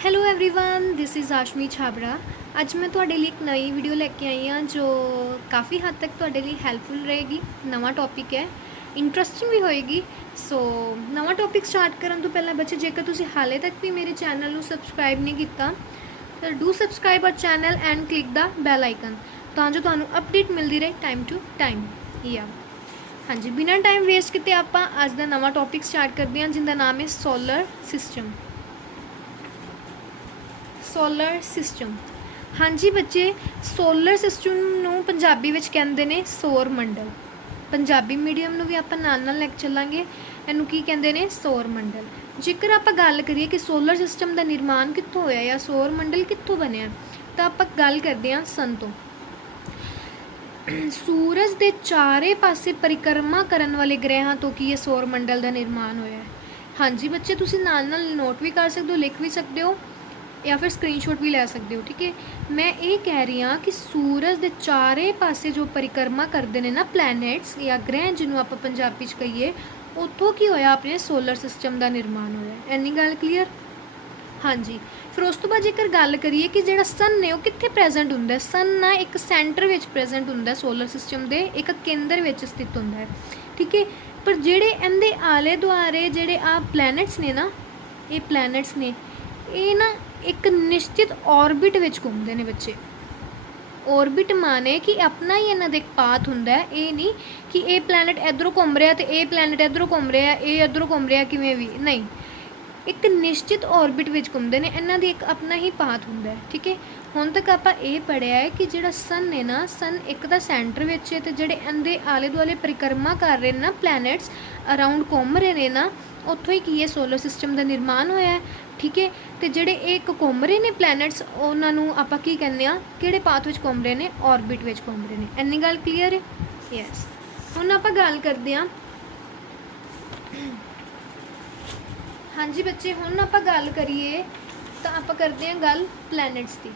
Hello everyone, this is Ashmi Chhabra. ਅੱਜ मैं ਤੁਹਾਡੇ ਲਈ ਇੱਕ ਨਵੀਂ ਵੀਡੀਓ ਲੈ ਕੇ ਆਈ ਹਾਂ ਜੋ ਕਾफ़ੀ ਹੱਦ ਤੱਕ ਤੁਹਾਡੇ ਲਈ ਹੈਲਪਫੁਲ ਰਹੇਗੀ। ਨਵਾਂ ਟੌਪਿਕ ਹੈ, ਇੰਟਰਸਟਿੰਗ ਵੀ ਹੋਏਗੀ। ਸੋ ਨਵਾਂ ਟੌਪਿਕ ਸਟਾਰਟ ਕਰਨ ਤੋਂ ਪਹਿਲਾਂ ਬੱਚੇ, ਜੇਕਰ ਤੁਸੀਂ ਹਾਲੇ ਤੱਕ ਵੀ ਮੇਰੇ ਚੈਨਲ ਨੂੰ ਸਬਸਕ੍ਰਾਈਬ ਨਹੀਂ ਕੀਤਾ ਤਾਂ do subscribe our channel and click the bell icon, ਤਾਂ ਜੋ ਤੁਹਾਨੂੰ ਅਪਡੇਟ ਮਿਲਦੀ ਰਹੇ ਟਾਈਮ ਟੂ ਟਾਈਮ। हाँ जी, बिना टाइम वेस्ट किए आप अज का नवा टॉपिक स्टार्ट करते हैं जिनका नाम है सोलर सिस्टम। सोलर सिस्टम, हाँ जी बच्चे, सोलर सिस्टम नूं पंजाबी विच कहंदे ने सौर मंडल। पंजाबी मीडियम नूं भी आपां नाल नाल लैके चलांगे। इहनूं की कहंदे ने सौर मंडल। जेकर आपां गल करिए कि सोलर सिस्टम का निर्माण कित्थों होया या सौर मंडल कित्थों बनिया, तां आपां गल करदे हां सन तों। सूरज के चारे पासे परिक्रमा करने वाले ग्रहां तो की सौर मंडल का निर्माण होया है। हाँ जी बच्चे, तुसी नाल नाल नोट भी कर सकते हो, लिख भी सकते हो या फिर स्क्रीनशॉट भी ले सकते हो। ठीक है, मैं ये कह रही हाँ कि सूरज के चारे पासे जो परिक्रमा करते हैं ना प्लैनेट्स या ग्रह, जिन्होंने आप पंजाबी च कहीए, उत्थों की होया अपने सोलर सिस्टम का निर्माण होया। इन्नी गल क्लीयर? हाँ जी, फिर उस तो बाद जेकर गल करिए कि जिहड़ा सन ने वो कित्थे प्रेजेंट हुंदा है। सन ना एक सेंटर विच प्रेजेंट हुंदा है, सोलर सिस्टम के एक केंद्र विच स्थित हुंदा है। ठीक है, पर जिहड़े इहदे आले दुआले जिहड़े आ प्लैनेट्स ने ना, ये प्लैनेट्स ने ये ना एक निश्चित ऑर्बिट विच घूमते हैं बच्चे। ऑर्बिट माने कि अपना ही इन्हां दा एक पाथ हुंदा है, ये नहीं कि ये प्लैनेट इधरों घूम रहा तो ये प्लैनेट इधरों घूम रहा, ये इधरों घूम रहा, किवें भी नहीं। एक निश्चित ऑर्बिट विच घूमते हैं, इन्हां दी एक अपना ही पाथ हुंदा है। ठीक है, हुण तक आपां ये पढ़िया है कि जिहड़ा सन है ना, सन एक दा सेंटर विच है, ते जिहड़े इहदे आले दुआले परिक्रमा कर रहे हैं ना प्लैनेट्स, अराउंड घूम रहे हैं ना, उत्थों ही की है सोलर सिस्टम का निर्माण होया है। ठीक है, तो जिहड़े एक घूम रहे हैं प्लैनेट्स, उन्हां नूं आपां की कहने आ, किहड़े पाथ विच घूम रहे हैं, ऑर्बिट विच घूम रहे हैं। इन्नी गल क्लीयर है? यस। हुण आपां गल करदे हां। हाँ जी बच्चे, हुण आपां गल करिए तो आपां करते हैं गल प्लैनेट्स की।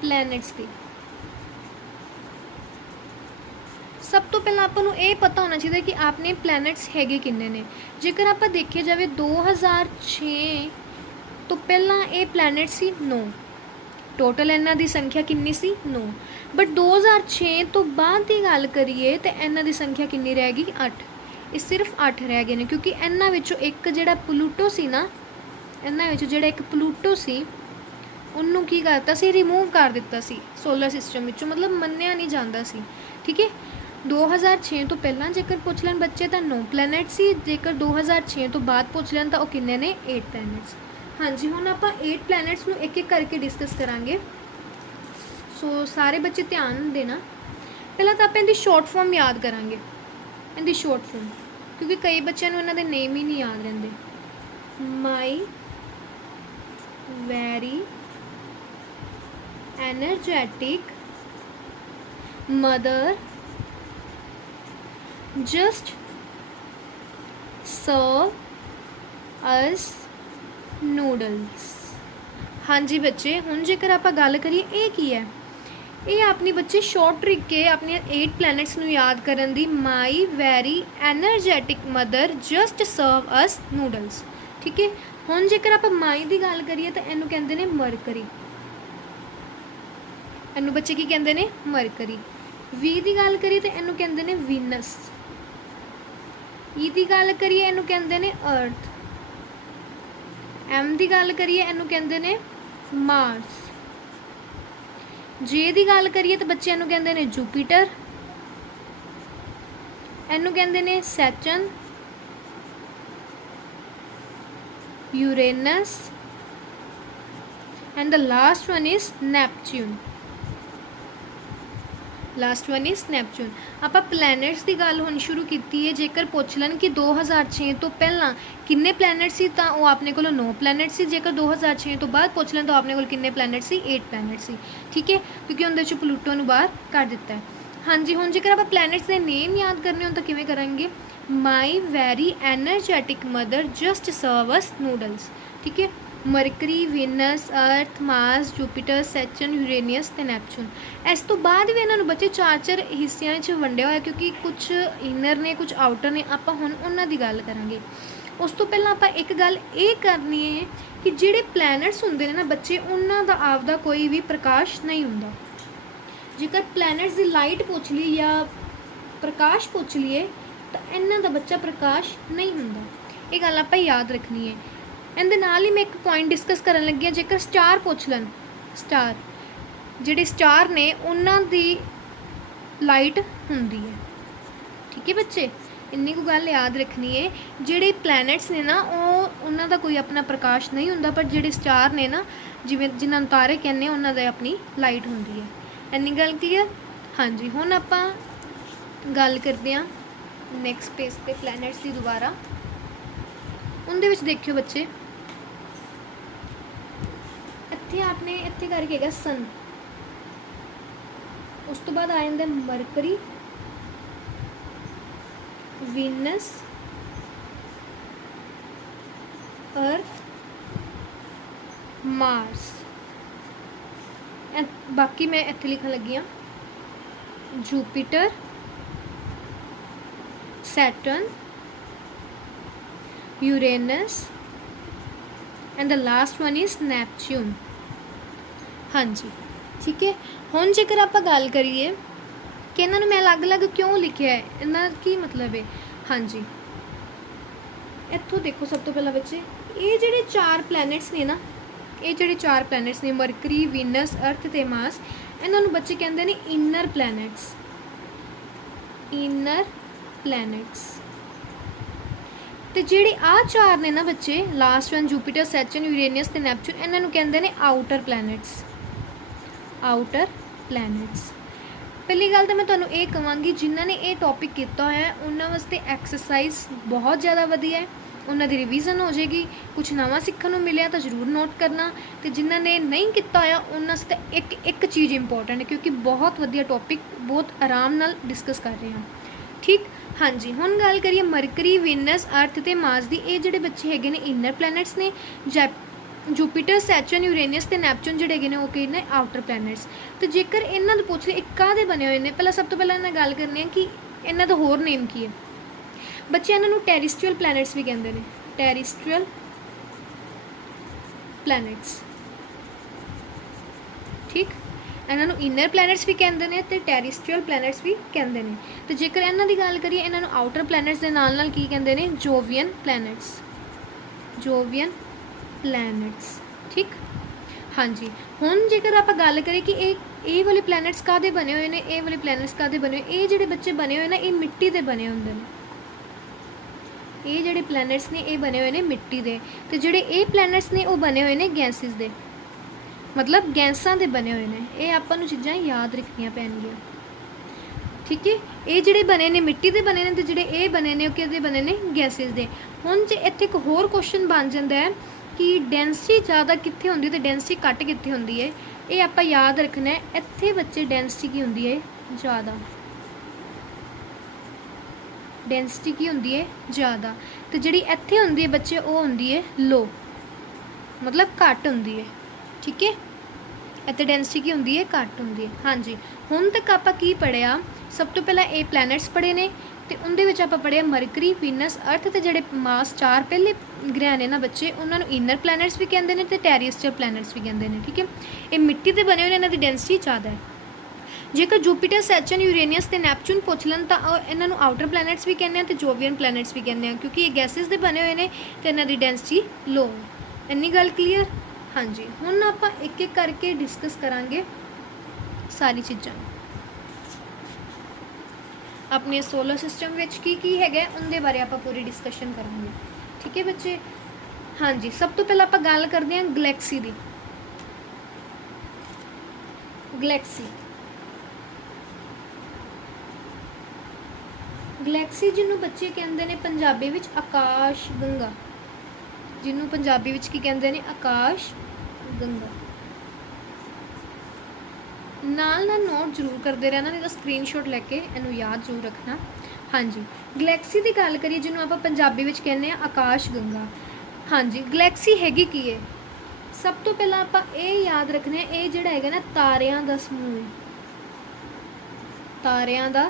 प्लैनेट्स की सब तो पहला आपां नूं ये पता होना चाहिए कि आपने प्लैनेट्स हैगे किन्ने ने। जेकर आपां देखे जाए 2006 तो पहला ये प्लैनेट सी 9, टोटल इन्हां दी संख्या कितनी सी 9। बट 2006 तो बाद की गल करिए तो इन्हां दी संख्या कितनी रह गई 8। ये सिर्फ 8 रह गए हैं, क्योंकि इन्हां विचों एक जिहड़ा प्लूटो सी ना, इन्हां विचों जिहड़ा एक प्लूटो सी उन्होंने की करता सी, रिमूव कर दिता सी सोलर सिस्टम विचों, मतलब मन्निया नहीं जाता सी। ठीक है, 2006 तो पहला जेकर पुछ लैन बच्चे तो 9 प्लैनेट सी, जेकर 2006 तो बाद पुछ लैन तो वो किन्ने ने 8 प्लैनेट्स। हाँ जी, हुण आपां 8 प्लैनेट्स नूं एक एक करके डिस्कस करांगे। सो सारे बच्चे ध्यान देना। पहला तो आप इहदी शॉर्ट फॉर्म याद करांगे, इहदी शॉर्ट फॉर्म, क्योंकि कई बच्चों को इन्हां दे नेम ही नहीं याद रहंदे। My very energetic mother just serve us noodles. हाँ जी बच्चे, हुण जेकर आपां गल करिए ये की है, ये अपनी बच्चे शॉर्ट ट्रिक है अपने 8 प्लैनेट्स नूं याद करन दी। My very energetic mother just serve us noodles. ठीक है, हुण जेकर आपां माई की गल करिए तो इनू कहंदे ने मरकरी। इनू बच्चे की कहंदे ने मरकरी। वी की गल करिए तो इनू कहंदे ने वीनस। ई की गल करिए इनू कहंदे ने अर्थ। एम की गल करिए इनू कहंदे ने मार्स। जे की गल करिए तो बच्चे इनू कहंदे ने जुपिटर। इनू कहंदे ने Saturn, Uranus and the last one is Neptune. Last one is Neptune. आप प्लैनेट्स की गल हुण शुरू की है। जेकर पुछ लैन कि 2006 तो पहला किन्ने प्लैनेट सी, तो वो अपने को 9 प्लैनेट सी। जेकर 2006 तो बाद पुछ लैन तो अपने को किन्ने प्लैनेट सी, 8 प्लैनेट सी। ठीक है, क्योंकि उनके चो प्लूटो नूं बाहर कर दिता है। हाँ जी, हुण जेकर आप प्लैनेट्स के नेम याद करने हो तो किवें करांगे? My very energetic mother just serve us noodles. ठीक है, Mercury, Venus, Earth, Mars, Jupiter, Saturn, Uranus ते नैपच्यून। इस तो बाद भी इन्होंने बच्चे 4-4 हिस्सों वंडिया होया, क्योंकि कुछ इनर ने कुछ आउटर ने। आपां हुण उन्हां दी गल करांगे। उस तो पहला आपां एक गल ये करनी है कि जिहड़े प्लैनट्स हुंदे ने ना बच्चे, उन्हां दा आपदा कोई भी प्रकाश नहीं हुंदा। जेकर प्लैनट्स की लाइट पुछ ली या प्रकाश पुछ लीए तो इन्हां दा बच्चा प्रकाश नहीं हुंदा। ये गल आपां याद रखनी है। इहदे नाल ही मैं एक पॉइंट डिस्कस करन लगी हां, जेकर स्टार पुछ लैन, स्टार जिहड़े स्टार ने उन्हां दी लाइट हुंदी है। ठीक है बच्चे, इन्नी को गल याद रखनी है। जिहड़े प्लैनट्स ने ना उन्हां दा कोई अपना प्रकाश नहीं हुंदा, पर जिहड़े स्टार ने ना जिवें जिन्हां नूं तारे कहने उन्हां दी अपनी लाइट हुंदी है। इन्नी गल क्लीयर? हाँ जी, हुण आपां गल करते हैं नैक्सट पेज पे प्लैनट्स की दोबारा। उनदे विच देखियो बच्चे, इत्थे आपने इत्थे करके हैगा सन, उस तो बाद आ जांदा मरकरी, वीनस, अर्थ, मार्स। बाकी मैं इत्थे लिखन लगी हाँ, Jupiter, Saturn, Uranus and the last one is Neptune. हाँ जी, ठीक है। हुण जेकर आप गल करिए कि इन्होंने मैं अलग अलग क्यों लिखिया है, इन्हां की मतलब है। हाँ जी, इत्थों देखो सब तो पहला बच्चे, ये जिहड़े 4 प्लैनट्स ने ना, ये जिहड़े 4 प्लैनट्स ने मरकरी, वीनस, अर्थ ते मार्स, इन्हां नूं बच्चे कहंदे ने इनर प्लैनट्स। Inner planets. तो जिहड़े आ 4 ने ना बच्चे, last one Jupiter, Saturn, Uranus ते नैपच्यून, इन्हां नूं कहंदे ने आउटर प्लैनट्स। Outer planets. पहली गल तो मैं तुहानूं ये कहांगी, जिन्हां ने ये टॉपिक किया है उन्हां वास्ते एक्सरसाइज बहुत ज़्यादा वधिया है, उन्हां दी रिवीजन हो जाएगी, कुछ नवां सीखण नूं मिलिया तो जरूर नोट करना। तो जिन्हां ने नहीं किया होया उन्हां वास्ते एक चीज़ इंपॉर्टेंट है, क्योंकि बहुत वधिया टॉपिक बहुत आराम नाल डिस्कस कर रहे हैं। ठीक, हाँ जी। हुण गल करिए मरकरी, वीनस, अर्थ ते मार्स दी। ये जिहड़े बच्चे हैगे ने इनर प्लैनट्स ने। जूपीटर, सैटर्न, यूरेनियस ते नैपच्यून जिहड़े हैगे ने वो कि ने आउटर प्लैनट्स। तो जेकर इन्हां दा पुछ लिया काहदे बने हुए हैं, पहला सब तो पहला इन्हां गल करनी है कि इन्हां दा होर नेम की है। बच्चे इन्हां नूं टैरिस्ट्रियल प्लैनट्स भी कहंदे ने। टैरिस्ट्रियल प्लैनट्स, ठीक। इन्हां नूं इनर प्लैनट्स भी कहंदे ने ते टैरिस्ट्रियल प्लैनट्स भी कहंदे ने। तो जेकर इन्हां दी गल करिए, इन्हां नूं आउटर प्लैनट्स दे नाल नाल की कहंदे ने, जोवियन प्लैनट्स। जोवियन प्लैनट्स, ठीक। हाँ जी। हुण जेकर आप गल करिए कि ये वाले प्लैनट्स काहदे बने हुए हैं, ये वाले प्लैनट्स काहदे बने हुए, ये जिहड़े बच्चे बने हुए ना, ये मिट्टी दे बने हुंदे ने। ये जिहड़े प्लैनट्स ने ये बने हुए हैं मिट्टी दे, ते जिहड़े ये प्लैनट्स ने वो बने हुए हैं गैसिस दे, मतलब गैसां दे बने हुए हैं। ये आपां नूं चीज़ां याद रखनियां पैणगियां, ठीक है। ये जिहड़े बने ने मिट्टी दे बने ने, ते जिहड़े ये बने ने किहदे बने ने, गैसिस दे। हुण जे इत्थे एक होर क्वेश्चन बन जांदा है कि डेंसिटी ज़्यादा कित्थे हुंदी ते डेंसिटी घट कित्थे हुंदी है। ये आपां याद रखना है। इत्थे बच्चे डेंसिटी की हुंदी है ज़्यादा, डेंसिटी की हुंदी है ज़्यादा, तो जिहड़ी इत्थे हुंदी है बच्चे वो हुंदी है लो, मतलब घट हुंदी है, ठीक है। इत्थे डेंसिटी की हुंदी है घट हुंदी है। हाँ जी। हुण तक आपां की पढ़िया, सब तो पहला ये प्लैनट्स पढ़े ने, तो उनदे विच आपां पढ़िया मरकरी, वीनस, अर्थ ते जिहड़े मास 4 पहले ग्रह ने ना बच्चे, उन्होंने इनर प्लैनट्स भी कहते हैं तो टैरिस्ट्रियल प्लैनट्स भी कहते हैं, ठीक है। ये मिट्टी के बने हुए इन्हां दी डेंसिटी ज़्यादा है। जेकर जूपीटर, सैटर्न, यूरेनियस ते नैपच्यून पुछ लैन तो इन्हों आउटर प्लैनट्स भी कहते हैं तो जोवियन प्लैनट्स भी कहते हैं, क्योंकि ये गैसिस के बने हुए हैं तो इन्हां दी डेंसिटी लो है। इन्नी गल क्लीयर? हाँ जी। हुण आपां एक एक करके डिस्कस करांगे सारी चीज़ां अपने सोलर सिस्टम विच की है उनके बारे आप पूरी डिस्कशन करांगे, ठीक है बच्चे। हाँ जी। सब तो पहला आप गल करते हैं गलैक्सी की। गलैक्सी, गलैक्सी जिन्हों बच्चे कहते हैं पंजाबी विच आकाश गंगा, जिन्हों पंजाबी विच की कहते हैं आकाश गंगा। नाल नाल नोट जरूर करते रहना, नहीं तो स्क्रीनशॉट लैके इनू याद जरूर रखना। हाँ जी। गलैक्सी की गल करिए जिन्हों आप पंजाबी विच कहने आकाश गंगा। हाँ जी। गलैक्सी हैगी की है, सब तो पहला आप ये याद रखना, ये जिहड़ा है ना तारियां दा समूह है, तारियां दा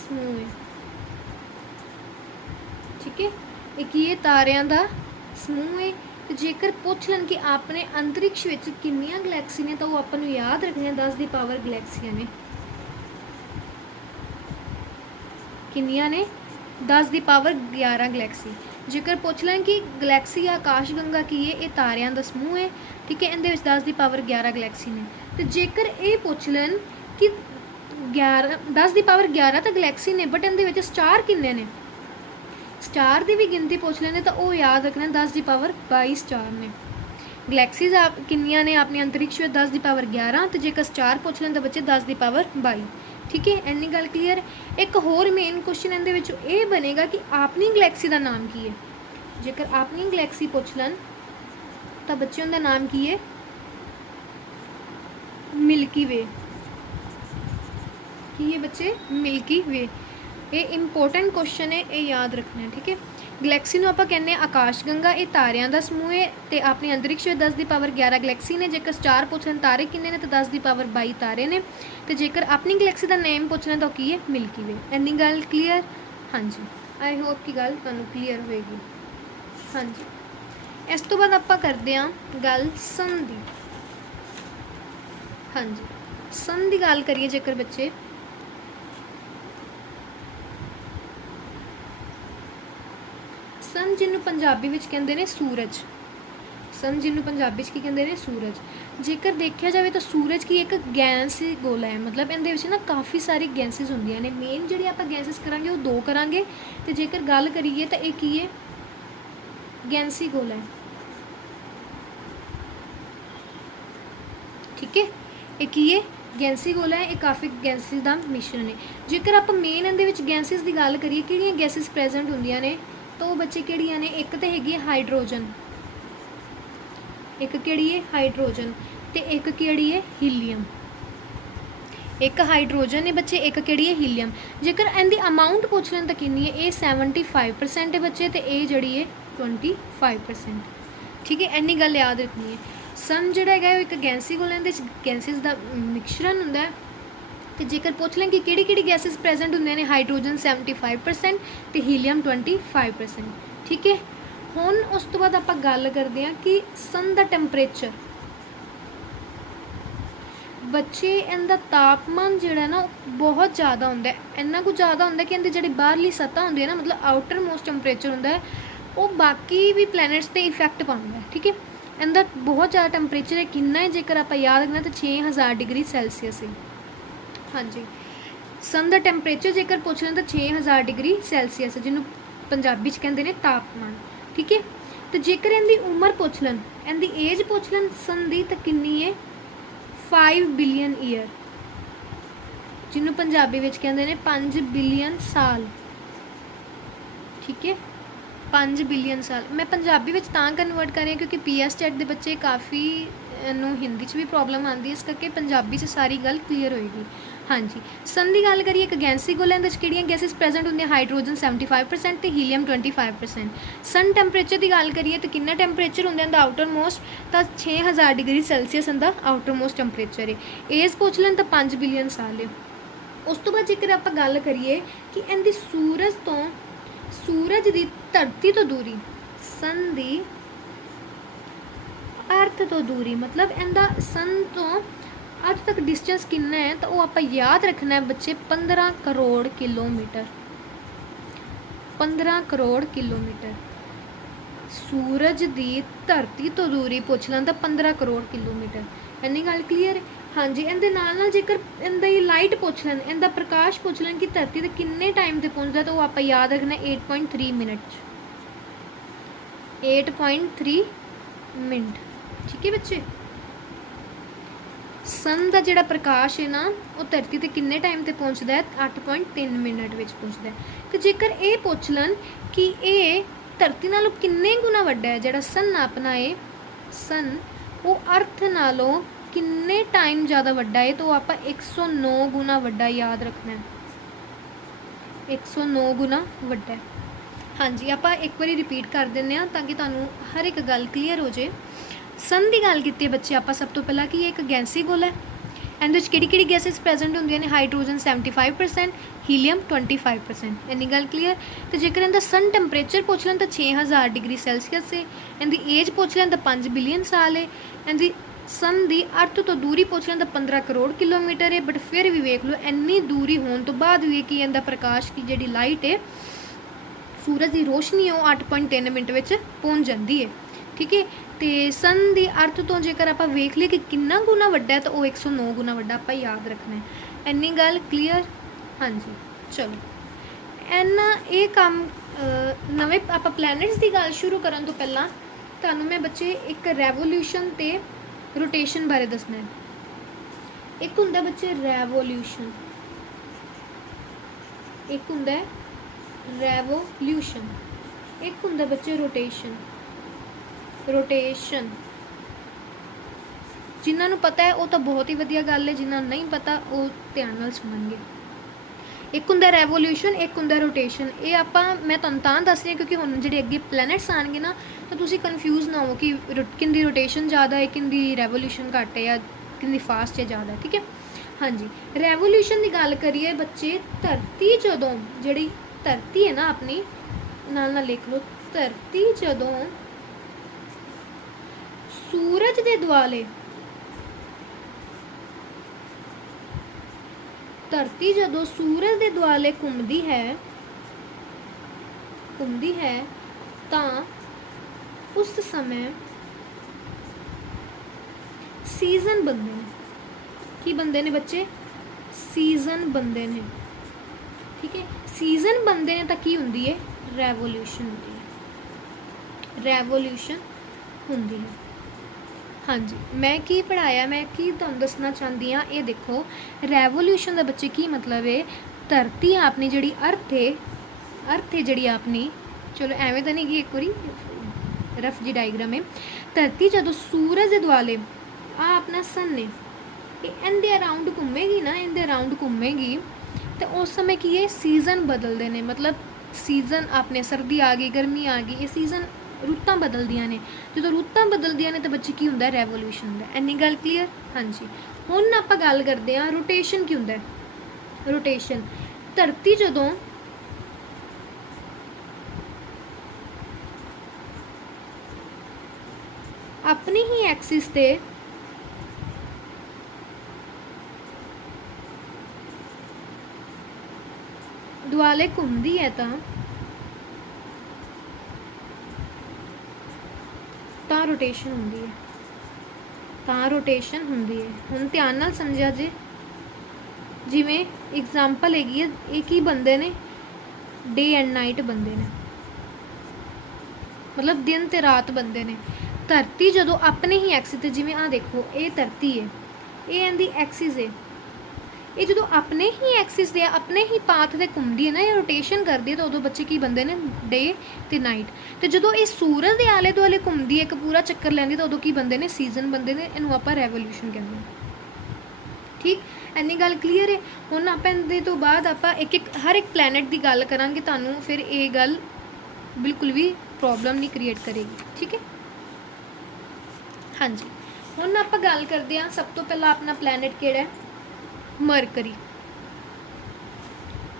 समूह है, ठीक है। ਇਹ ਕੀ ਹੈ? ਤਾਰਿਆਂ ਦਾ ਸਮੂਹ ਹੈ। ਤੇ ਜੇਕਰ ਪੁੱਛ ਲੈਣ ਕਿ ਆਪਣੇ ਅੰਤਰਿਕਸ਼ ਵਿੱਚ ਕਿੰਨੀਆਂ ਗਲੈਕਸੀ ਨੇ ਤਾਂ ਉਹ ਆਪਾਂ ਨੂੰ ਯਾਦ ਰੱਖਣੀਆਂ 10 ਦੀ ਪਾਵਰ ਗਲੈਕਸੀਆਂ ਨੇ। ਕਿੰਨੀਆਂ ਨੇ? 10 ਦੀ ਪਾਵਰ 11 ਗਲੈਕਸੀ। ਜੇਕਰ ਪੁੱਛ ਲੈਣ ਕਿ ਗਲੈਕਸੀ ਆਕਾਸ਼ ਗੰਗਾ ਕੀ ਹੈ? ਇਹ ਤਾਰਿਆਂ ਦਾ ਸਮੂਹ ਹੈ, ਠੀਕ ਹੈ। ਇਹਦੇ ਵਿੱਚ 10 ਦੀ ਪਾਵਰ 11 ਗਲੈਕਸੀ ਨੇ। ਤੇ ਜੇਕਰ ਇਹ ਪੁੱਛ ਲੈਣ ਕਿ 10 ਦੀ ਪਾਵਰ 11 ਤਾਂ ਗਲੈਕਸੀ ਨੇ, ਬਟ ਇਹਦੇ ਵਿੱਚ ਸਟਾਰ ਕਿੰਨੇ ਨੇ? ਸਟਾਰ ਦੀ ਵੀ ਗਿਣਤੀ ਪੁੱਛ ਲੈਂਦੇ ਤਾਂ ਉਹ ਯਾਦ ਰੱਖਣਾ 10 ਦੀ ਪਾਵਰ 22 ਸਟਾਰ ਨੇ। ਗਲੈਕਸੀਜ਼ ਕਿੰਨੀਆਂ ਨੇ ਆਪਣੇ ਅੰਤਰਿਕਸ਼ ਵਿੱਚ? 10 ਦੀ ਪਾਵਰ 11। ਤੇ ਜੇਕਰ ਸਟਾਰ ਪੁੱਛ ਲੈਣ ਤਾਂ ਬੱਚੇ 10 ਦੀ ਪਾਵਰ 22। ਠੀਕ ਹੈ, ਇੰਨੀ ਗੱਲ ਕਲੀਅਰ। ਇੱਕ ਹੋਰ ਮੇਨ ਕੁਐਸਚਨ ਇਹਦੇ ਵਿੱਚ ਇਹ ਬਣੇਗਾ ਕਿ ਆਪਣੀ ਗਲੈਕਸੀ ਦਾ ਨਾਮ ਕੀ ਹੈ। ਜੇਕਰ ਆਪਣੀ ਗਲੈਕਸੀ ਪੁੱਛ ਲੈਣ ਤਾਂ ਬੱਚਿਆਂ ਦਾ ਨਾਮ ਕੀ ਹੈ? ਮਿਲਕੀ ਵੇ। ਕੀ ਹੈ ਬੱਚੇ? ਮਿਲਕੀ ਵੇ। ਇਹ ਇੰਪੋਰਟੈਂਟ ਕੁਐਸਚਨ ਹੈ, ਇਹ ਯਾਦ ਰੱਖਣਾ ਹੈ, ਠੀਕ ਹੈ। ਗਲੈਕਸੀ ਨੂੰ ਆਪਾਂ ਕਹਿੰਦੇ ਹਾਂ ਆਕਾਸ਼ ਗੰਗਾ। ਇਹ ਤਾਰਿਆਂ ਦਾ ਸਮੂਹ ਹੈ ਤੇ ਆਪਣੇ ਅੰਤਰਿਕਸ਼ ਵਿੱਚ 10 ਦੀ ਪਾਵਰ 11 ਗਲੈਕਸੀ ਨੇ। ਜੇਕਰ ਸਟਾਰ ਪੁੱਛਣ ਤਾਰੇ ਕਿੰਨੇ ਨੇ ਤਾਂ 10 ਦੀ ਪਾਵਰ 22 ਤਾਰੇ ਨੇ। ਤੇ ਜੇਕਰ ਆਪਣੀ ਗਲੈਕਸੀ ਦਾ ਨੇਮ ਪੁੱਛਣਾ ਤਾਂ ਉਹ ਕੀ ਹੈ? ਮਿਲਕੀ ਵੇ। ਇੰਨੀ ਗੱਲ ਕਲੀਅਰ? ਹਾਂਜੀ, ਆਈ ਹੋਪ ਕਿ ਗੱਲ ਤੁਹਾਨੂੰ ਕਲੀਅਰ ਹੋਏਗੀ। ਹਾਂਜੀ, ਇਸ ਤੋਂ ਬਾਅਦ ਆਪਾਂ ਕਰਦੇ ਹਾਂ ਗੱਲ ਸਨ ਦੀ। ਹਾਂਜੀ, ਸਨ ਦੀ ਗੱਲ ਕਰੀਏ ਜੇਕਰ ਬੱਚੇ, ਸਨ ਜਿਹਨੂੰ ਪੰਜਾਬੀ ਵਿੱਚ ਕਹਿੰਦੇ ਨੇ ਸੂਰਜ। ਸਨ ਜਿਹਨੂੰ ਪੰਜਾਬੀ 'ਚ ਕੀ ਕਹਿੰਦੇ ਨੇ? ਸੂਰਜ। ਜੇਕਰ ਦੇਖਿਆ ਜਾਵੇ ਤਾਂ ਸੂਰਜ ਕੀ ਇੱਕ ਗੈਸ ਗੋਲਾ ਹੈ, ਮਤਲਬ ਇਹਦੇ ਵਿੱਚ ਨਾ ਕਾਫੀ ਸਾਰੀ ਗੈਸਿਸ ਹੁੰਦੀਆਂ ਨੇ। ਮੇਨ ਜਿਹੜੀ ਆਪਾਂ ਗੈਸਿਸ ਕਰਾਂਗੇ ਉਹ 2 ਕਰਾਂਗੇ। ਤੇ ਜੇਕਰ ਗੱਲ ਕਰੀਏ ਤਾਂ ਇਹ ਕੀ ਹੈ? ਗੈਸੀ ਗੋਲਾ ਹੈ, ਠੀਕ ਹੈ। ਇਹ ਕੀ ਹੈ? ਗੈਸੀ ਗੋਲਾ ਹੈ। ਇਹ ਕਾਫੀ ਗੈਸਿਸ ਦਾ ਮਿਸ਼ਰਣ ਹੈ। ਜੇਕਰ ਆਪਾਂ ਮੇਨ ਇਹਦੇ ਵਿੱਚ ਗੈਸਿਸ ਦੀ ਗੱਲ ਕਰੀਏ, ਕਿਹੜੀਆਂ ਗੈਸਿਸ ਪ੍ਰੈਜ਼ੈਂਟ ਹੁੰਦੀਆਂ ਨੇ ਤਾਂ ਉਹ ਬੱਚੇ ਕਿਹੜੀਆਂ ਨੇ? ਇੱਕ ਤਾਂ ਹੈਗੀ ਹੈ ਹਾਈਡਰੋਜਨ, ਇੱਕ ਕਿਹੜੀ ਹੈ? ਹਾਈਡਰੋਜਨ। ਤੇ ਇੱਕ ਕਿਹੜੀ ਹੈ? ਹੀਲੀਅਮ। ਇੱਕ ਹਾਈਡਰੋਜਨ ਹੈ ਬੱਚੇ, ਇੱਕ ਕਿਹੜੀ ਹੈ? ਹੀਲੀਅਮ। ਜੇਕਰ ਇਹਦੀ ਅਮਾਊਂਟ ਪੁੱਛ ਲੈਣ ਤਾਂ ਕਿੰਨੀ ਹੈ? ਇਹ 75% ਹੈ ਬੱਚੇ ਤੇ ਇਹ ਜਿਹੜੀ ਹੈ 25%। ਠੀਕ ਹੈ, ਇੰਨੀ ਗੱਲ ਯਾਦ ਰੱਖਣੀ ਹੈ। ਸਨ ਜਿਹੜਾ ਹੈਗਾ ਉਹ ਇੱਕ ਗੈਸੀ ਗੋਲਾ, ਇਹਦੇ ਵਿੱਚ ਗੈਸਿਸ ਦਾ ਮਿਕਸਚਰ ਹੁੰਦਾ ਹੈ। ਤੇ ਜੇਕਰ ਪੁੱਛ ਲੈਣ ਕਿ ਕਿਹੜੀ ਕਿਹੜੀ ਗੈਸਿਸ ਪ੍ਰੈਜ਼ੈਂਟ ਹੁੰਦੀਆਂ ਨੇ? ਹਾਈਡਰੋਜਨ 75% ਤੇ ਹੀਲੀਅਮ 25%। ਠੀਕ ਹੈ, ਹੁਣ ਉਸ ਤੋਂ ਬਾਅਦ ਆਪਾਂ ਗੱਲ ਕਰਦੇ ਹਾਂ ਕਿ ਸਨ ਦਾ ਟੈਂਪਰੇਚਰ। ਬੱਚੇ ਇਹਦਾ ਤਾਪਮਾਨ ਜਿਹੜਾ ਨਾ ਬਹੁਤ ਜ਼ਿਆਦਾ ਹੁੰਦਾ, ਇੰਨਾ ਕੁ ਜ਼ਿਆਦਾ ਹੁੰਦਾ ਕਿ ਇਹਦੀ ਜਿਹੜੀ ਬਾਹਰਲੀ ਸਤ੍ਹਾ ਹੁੰਦੀ ਹੈ ਨਾ, ਮਤਲਬ ਆਊਟਰ ਮੋਸਟ ਟੈਂਪਰੇਚਰ ਹੁੰਦਾ ਹੈ, ਉਹ ਬਾਕੀ ਵੀ ਪਲੈਨਟਸ 'ਤੇ ਇਫੈਕਟ ਪਾਉਂਦਾ ਹੈ। ਠੀਕ ਹੈ, ਇਹਦਾ ਬਹੁਤ ਜ਼ਿਆਦਾ ਟੈਂਪਰੇਚਰ ਹੈ। ਕਿੰਨਾ ਹੈ ਜੇਕਰ ਆਪਾਂ ਯਾਦ ਰੱਖਣਾ ਤਾਂ 6000 ਡਿਗਰੀ ਸੈਲਸੀਅਸ ਹੈ। ਹਾਂਜੀ, ਸਨ ਦਾ ਟੈਂਪਰੇਚਰ ਜੇਕਰ ਪੁੱਛ ਲੈਣ ਤਾਂ 6000 ਡਿਗਰੀ ਸੈਲਸੀਅਸ, ਜਿਹਨੂੰ ਪੰਜਾਬੀ 'ਚ ਕਹਿੰਦੇ ਨੇ ਤਾਪਮਾਨ। ਠੀਕ ਹੈ, ਤੇ ਜੇਕਰ ਇਹਦੀ ਉਮਰ ਪੁੱਛ ਲੈਣ, ਇਹਦੀ ਏਜ ਪੁੱਛ ਲੈਣ ਸਨ ਦੀ ਤਾਂ ਕਿੰਨੀ ਹੈ? 5 ਬਿਲੀਅਨ ਈਅਰ, ਜਿਹਨੂੰ ਪੰਜਾਬੀ ਵਿੱਚ ਕਹਿੰਦੇ ਨੇ 5 ਬਿਲੀਅਨ ਸਾਲ। ਠੀਕ ਹੈ, 5 ਬਿਲੀਅਨ ਸਾਲ। ਮੈਂ ਪੰਜਾਬੀ ਵਿੱਚ ਤਾਂ ਕਨਵਰਟ ਕਰ ਰਹੀ ਹਾਂ ਕਿਉਂਕਿ PS ਟੈਟ ਦੇ ਬੱਚੇ ਕਾਫੀ ਨੂੰ ਹਿੰਦੀ 'ਚ ਵੀ ਪ੍ਰੋਬਲਮ ਆਉਂਦੀ ਹੈ, ਇਸ ਕਰਕੇ ਪੰਜਾਬੀ 'ਚ ਸਾਰੀ ਗੱਲ ਕਲੀਅਰ ਹੋਏਗੀ। ਹਾਂਜੀ, ਸਨ ਦੀ ਗੱਲ ਕਰੀਏ, ਇੱਕ ਗੈਸੀ ਗੋਲਾ, ਇਹਦੇ 'ਚ ਕਿਹੜੀਆਂ ਗੈਸਿਸ ਪ੍ਰੈਜ਼ੈਂਟ ਹੁੰਦੀਆਂ? ਹਾਈਡਰੋਜਨ 75% ਤੇ ਹੀਲੀਅਮ 25%। ਸਨ ਟੈਂਪਰੇਚਰ ਦੀ ਗੱਲ ਕਰੀਏ ਤਾਂ ਕਿੰਨਾ ਟੈਂਪਰੇਚਰ ਹੁੰਦਾ ਇਹਦਾ ਆਊਟਰ ਮੋਸਟ? ਤਾਂ 6000 ਡਿਗਰੀ ਸੈਲਸੀਅਸ ਇਹਦਾ ਆਊਟਰ ਮੋਸਟ ਟੈਂਪਰੇਚਰ ਹੈ। ਏਜ ਪੁੱਛ ਲੈਣ ਤਾਂ 5 ਬਿਲੀਅਨ ਸਾਲ ਹੈ। ਉਸ ਤੋਂ ਬਾਅਦ ਜੇਕਰ ਆਪਾਂ ਗੱਲ ਕਰੀਏ ਕਿ ਇਹਦੀ ਸੂਰਜ ਦੀ ਧਰਤੀ ਤੋਂ ਦੂਰੀ, ਸਨ ਦੀ ਅਰਥ ਤੋਂ ਦੂਰੀ, ਮਤਲਬ ਇਹਦਾ ਸਨ ਤੋਂ ਅਰਥ ਤੱਕ ਡਿਸਟੈਂਸ ਕਿੰਨਾ ਹੈ ਤਾਂ ਉਹ ਆਪਾਂ ਯਾਦ ਰੱਖਣਾ ਹੈ ਬੱਚੇ, 15 ਕਰੋੜ ਕਿਲੋਮੀਟਰ। 15 ਕਰੋੜ ਕਿਲੋਮੀਟਰ। ਸੂਰਜ ਦੀ ਧਰਤੀ ਤੋਂ ਦੂਰੀ ਪੁੱਛ ਲੈਣ ਤਾਂ 15 ਕਰੋੜ ਕਿਲੋਮੀਟਰ। ਇੰਨੀ ਗੱਲ ਕਲੀਅਰ ਹੈ? ਹਾਂਜੀ, ਇਹਦੇ ਨਾਲ ਨਾਲ ਜੇਕਰ ਇਹਦੀ ਲਾਈਟ ਪੁੱਛ ਲੈਣ, ਇਹਦਾ ਪ੍ਰਕਾਸ਼ ਪੁੱਛ ਲੈਣ ਕਿ ਧਰਤੀ 'ਤੇ ਕਿੰਨੇ ਟਾਈਮ 'ਤੇ ਪਹੁੰਚਦਾ ਤਾਂ ਉਹ ਆਪਾਂ ਯਾਦ ਰੱਖਣਾ 8.3 ਮਿੰਟ। 8.3 ਮਿੰਟ। ਠੀਕ ਹੈ ਬੱਚੇ, ਸਨ ਦਾ ਜਿਹੜਾ ਪ੍ਰਕਾਸ਼ ਹੈ ਨਾ ਉਹ ਧਰਤੀ 'ਤੇ ਕਿੰਨੇ ਟਾਈਮ 'ਤੇ ਪਹੁੰਚਦਾ ਹੈ? 8.3 ਮਿੰਟ ਵਿੱਚ ਪਹੁੰਚਦਾ ਹੈ। ਅਤੇ ਜੇਕਰ ਇਹ ਪੁੱਛ ਲੈਣ ਕਿ ਇਹ ਧਰਤੀ ਨਾਲੋਂ ਕਿੰਨੇ ਗੁਣਾ ਵੱਡਾ ਹੈ, ਜਿਹੜਾ ਸਨ ਆਪਣਾ ਹੈ, ਸਨ ਉਹ ਅਰਥ ਨਾਲੋਂ ਕਿੰਨੇ ਟਾਈਮ ਜ਼ਿਆਦਾ ਵੱਡਾ ਹੈ ਤਾਂ ਉਹ ਆਪਾਂ 109 ਗੁਣਾ ਵੱਡਾ ਯਾਦ ਰੱਖਣਾ ਹੈ। 109 ਗੁਣਾ ਵੱਡਾ ਹੈ। ਹਾਂਜੀ, ਆਪਾਂ ਇੱਕ ਵਾਰੀ ਰਿਪੀਟ ਕਰ ਦਿੰਦੇ ਹਾਂ ਤਾਂ ਕਿ ਤੁਹਾਨੂੰ ਹਰ ਇੱਕ ਗੱਲ ਕਲੀਅਰ ਹੋ ਜਾਏ। ਸਨ ਦੀ ਗੱਲ ਕੀਤੀ ਹੈ ਬੱਚੇ ਆਪਾਂ ਸਭ ਤੋਂ ਪਹਿਲਾਂ ਕਿ ਇਹ ਇੱਕ ਗੈਸੀ ਗੋਲਾ ਹੈ। ਇਹਦੇ ਵਿੱਚ ਕਿਹੜੀ ਗੈਸਿਸ ਪ੍ਰੈਜ਼ੈਂਟ ਹੁੰਦੀਆਂ ਨੇ? Hydrogen 75%, helium 25%। ਇੰਨੀ ਗੱਲ ਕਲੀਅਰ। ਤੇ ਜੇਕਰ ਇਹਦਾ ਸਨ ਟੈਂਪਰੇਚਰ ਪੁੱਛ ਲੈਣ ਤਾਂ 6000 ਡਿਗਰੀ ਸੈਲਸੀਅਸ ਹੈ। ਇਹਦੀ ਏਜ ਪੁੱਛ ਲੈਣ ਤਾਂ 5 ਬਿਲੀਅਨ ਸਾਲ ਹੈ। ਇਹਦੀ ਸਨ ਦੀ ਅਰਥ ਤੋਂ ਦੂਰੀ ਪੁੱਛ ਲੈਣ ਤਾਂ 15 ਕਰੋੜ ਕਿਲੋਮੀਟਰ ਹੈ। ਬਟ ਫਿਰ ਵੀ ਵੇਖ ਲਓ ਇੰਨੀ ਦੂਰੀ ਹੋਣ ਤੋਂ ਬਾਅਦ ਵੀ ਕੀ ਇਹਦਾ ਪ੍ਰਕਾਸ਼ ਦੀ ਜਿਹੜੀ ਲਾਈਟ ਹੈ, ਸੂਰਜ ਦੀ ਰੋਸ਼ਨੀ ਹੈ, ਉਹ 8.3 ਮਿੰਟ ਵਿੱਚ ਪਹੁੰਚ ਜਾਂਦੀ ਹੈ। ਠੀਕ ਹੈ। ਤੇ ਸਨ ਦੀ ਅਰਥ ਤੋਂ ਜੇਕਰ ਆਪਾਂ ਵੇਖ ਲਈਏ ਕਿ ਕਿੰਨਾ ਗੁਣਾ ਵੱਡਾ ਹੈ ਤਾਂ ਉਹ 109 ਗੁਣਾ ਵੱਡਾ ਆਪਾਂ ਯਾਦ ਰੱਖਣਾ ਹੈ। ਇੰਨੀ ਗੱਲ ਕਲੀਅਰ? ਹਾਂਜੀ। ਚਲੋ ਇਹ ਕੰਮ ਨਵੇਂ ਆਪਾਂ ਪਲੈਨਟਸ ਦੀ ਗੱਲ ਸ਼ੁਰੂ ਕਰਨ ਤੋਂ ਪਹਿਲਾਂ ਤੁਹਾਨੂੰ ਮੈਂ ਬੱਚੇ ਇੱਕ ਰੈਵੋਲੂਸ਼ਨ ਤੇ ਰੋਟੇਸ਼ਨ ਬਾਰੇ ਦੱਸਣਾ ਹੈ। ਇੱਕ ਹੁੰਦਾ ਬੱਚੇ ਰੈਵੋਲੂਸ਼ਨ, ਇੱਕ ਹੁੰਦਾ ਰੈਵੋਲੂਸ਼ਨ, ਇੱਕ ਹੁੰਦਾ ਬੱਚੇ ਰੋਟੇਸ਼ਨ। ਰੋਟੇਸ਼ਨ ਜਿਨ੍ਹਾਂ ਨੂੰ ਪਤਾ ਹੈ ਉਹ ਤਾਂ ਬਹੁਤ ਹੀ ਵਧੀਆ ਗੱਲ ਹੈ, ਜਿਨ੍ਹਾਂ ਨੂੰ ਨਹੀਂ ਪਤਾ ਉਹ ਧਿਆਨ ਨਾਲ ਸੁਣਨਗੇ। ਇੱਕ ਹੁੰਦਾ ਰੈਵੋਲੂਸ਼ਨ, ਇੱਕ ਹੁੰਦਾ ਰੋਟੇਸ਼ਨ। ਇਹ ਮੈਂ ਤੁਹਾਨੂੰ ਤਾਂ ਦੱਸ ਰਹੀ ਹਾਂ ਕਿਉਂਕਿ ਹੁਣ ਜਿਹੜੇ ਅੱਗੇ ਪਲੈਨਟਸ ਆਉਣਗੇ ਨਾ ਤਾਂ ਤੁਸੀਂ ਕਨਫਿਊਜ਼ ਨਾ ਹੋ ਕਿ ਕਿੰਦੀ ਰੋਟੇਸ਼ਨ ਜ਼ਿਆਦਾ ਹੈ, ਕਿੰਦੀ ਰੈਵੋਲੂਸ਼ਨ ਘੱਟ ਹੈ, ਜਾਂ ਕਿੰਦੀ ਫਾਸਟ ਹੈ ਜ਼ਿਆਦਾ। ਠੀਕ ਹੈ। ਹਾਂਜੀ। ਰੈਵੋਲੂਸ਼ਨ ਦੀ ਗੱਲ ਕਰੀਏ ਬੱਚੇ, ਧਰਤੀ ਜਦੋਂ ਜਿਹੜੀ ਧਰਤੀ ਹੈ ਨਾ ਆਪਣੀ, ਨਾਲ ਲਿਖ ਲਓ, ਧਰਤੀ ਜਦੋਂ ਸੂਰਜ ਦੇ ਦੁਆਲੇ, ਧਰਤੀ ਜਦੋਂ ਸੂਰਜ ਦੇ ਦੁਆਲੇ ਘੁੰਮਦੀ ਹੈ ਤਾਂ ਉਸ ਸਮੇਂ ਸੀਜ਼ਨ ਬਣਦੇ ਨੇ। ਕੀ ਬਣਦੇ ਨੇ ਬੱਚੇ? ਸੀਜ਼ਨ ਬਣਦੇ ਨੇ। ਠੀਕ ਹੈ। ਸੀਜ਼ਨ ਬਣਦੇ ਨੇ ਤਾਂ ਕੀ ਹੁੰਦੀ ਹੈ? ਰੈਵੋਲੂਸ਼ਨ ਹੁੰਦੀ ਹੈ। ਰੈਵੋਲੂਸ਼ਨ ਹੁੰਦੀ ਹੈ। ਹਾਂਜੀ। ਮੈਂ ਕੀ ਪੜ੍ਹਾਇਆ, ਮੈਂ ਕੀ ਤੁਹਾਨੂੰ ਦੱਸਣਾ ਚਾਹੁੰਦੀ ਹਾਂ, ਇਹ ਦੇਖੋ। ਰੈਵੋਲੂਸ਼ਨ ਦਾ ਬੱਚੇ ਕੀ ਮਤਲਬ ਹੈ? ਧਰਤੀ ਆਪਣੀ ਜਿਹੜੀ ਅਰਥ ਹੈ ਜਿਹੜੀ ਆਪਣੀ, ਚਲੋ ਐਵੇਂ ਤਾਂ ਨਹੀਂ ਕਿ ਇੱਕ ਵਾਰੀ ਰਫ ਜੀ ਡਾਇਗਰਾਮ ਹੈ। ਧਰਤੀ ਜਦੋਂ ਸੂਰਜ ਦੇ ਦੁਆਲੇ ਆਪਣਾ ਸਨ ਨੇ, ਇਹਦੇ ਅਰਾਊਂਡ ਘੁੰਮੇਗੀ ਨਾ, ਇਹਦੇ ਅਰਾਊਂਡ ਘੁੰਮੇਗੀ ਤੇ ਉਸ ਸਮੇਂ ਕੀ ਹੈ? ਸੀਜ਼ਨ ਬਦਲਦੇ ਨੇ। ਮਤਲਬ ਸੀਜ਼ਨ ਆਪਣੇ ਸਰਦੀ ਆ ਗਈ, ਗਰਮੀ ਆ ਗਈ, ਇਹ ਸੀਜ਼ਨ ਰੁੱਤਾਂ ਬਦਲਦੀਆਂ ਨੇ। ਜਦੋਂ ਰੁੱਤਾਂ ਬਦਲਦੀਆਂ ਨੇ ਤਾਂ ਬੱਚੇ ਕੀ ਹੁੰਦਾ? ਰੈਵੋਲੂਸ਼ਨ ਹੁੰਦਾ। ਇੰਨੀ ਗੱਲ ਕਲੀਅਰ? ਹਾਂਜੀ। ਹੁਣ ਆਪਾਂ ਗੱਲ ਕਰਦੇ ਹਾਂ ਰੋਟੇਸ਼ਨ ਕੀ ਹੁੰਦਾ ਹੈ। ਰੋਟੇਸ਼ਨ ਧਰਤੀ ਜਦੋਂ ਆਪਣੀ ਹੀ ਐਕਸਿਸ ਤੇ ਦੁਆਲੇ ਘੁੰਮਦੀ ਹੈ ਤਾਂ ਰੋਟੇਸ਼ਨ ਹੁੰਦੀ ਹੈ। ਤਾਂ ਰੋਟੇਸ਼ਨ ਹੁੰਦੀ ਹੈ। ਹੁਣ ਧਿਆਨ ਨਾਲ ਸਮਝਿਆ ਜੇ। ਜਿਵੇਂ ਐਗਜ਼ਾਮਪਲ ਹੈਗੀ ਹੈ, ਇਹ ਕੀ ਬੰਦੇ ਨੇ? ਡੇ ਐਂਡ ਨਾਈਟ ਬੰਦੇ ਨੇ, ਮਤਲਬ ਦਿਨ ਤੇ ਰਾਤ ਬੰਦੇ ਨੇ। ਧਰਤੀ ਜਦੋਂ ਆਪਣੇ ਹੀ ਐਕਸਿਸ ਤੇ, ਜਿਵੇਂ ਆਹ ਦੇਖੋ ਇਹ ਧਰਤੀ ਹੈ, ਇਹ ਇਹਦੀ ਐਕਸਿਸ ਹੈ, ਇਹ ਜਦੋਂ ਆਪਣੇ ਹੀ ਐਕਸਿਸ ਦੇ ਆਪਣੇ ਹੀ ਪਾਥ 'ਤੇ ਘੁੰਮਦੀ ਹੈ ਨਾ, ਇਹ ਰੋਟੇਸ਼ਨ ਕਰਦੀ ਹੈ ਤਾਂ ਉਦੋਂ ਬੱਚੇ ਕੀ ਬੰਦੇ ਨੇ? ਡੇ ਤੇ ਨਾਈਟ। ਤੇ ਜਦੋਂ ਇਹ ਸੂਰਜ ਦੇ ਆਲੇ ਦੁਆਲੇ ਘੁੰਮਦੀ ਹੈ, ਇੱਕ ਪੂਰਾ ਚੱਕਰ ਲੈਂਦੀ, ਤਾਂ ਉਦੋਂ ਕੀ ਬੰਦੇ ਨੇ? ਸੀਜ਼ਨ ਬੰਦੇ ਨੇ। ਇਹਨੂੰ ਆਪਾਂ ਰੈਵੋਲੂਸ਼ਨ ਕਹਿੰਦੇ ਹਾਂ। ਠੀਕ। ਇੰਨੀ ਗੱਲ ਕਲੀਅਰ ਹੈ? ਹੁਣ ਆਪਾਂ ਇਹਦੇ ਤੋਂ ਬਾਅਦ ਆਪਾਂ ਹਰ ਇੱਕ ਪਲੈਨਟ ਦੀ ਗੱਲ ਕਰਾਂਗੇ, ਤੁਹਾਨੂੰ ਫਿਰ ਇਹ ਗੱਲ ਬਿਲਕੁਲ ਵੀ ਪ੍ਰੋਬਲਮ ਨਹੀਂ ਕ੍ਰੀਏਟ ਕਰੇਗੀ। ਠੀਕ ਹੈ। ਹਾਂਜੀ। ਹੁਣ ਆਪਾਂ ਗੱਲ ਕਰਦੇ ਹਾਂ, ਸਭ ਤੋਂ ਪਹਿਲਾਂ ਆਪਣਾ ਪਲੈਨਟ ਕਿਹੜਾ ਹੈ? ਮਰਕਰੀ।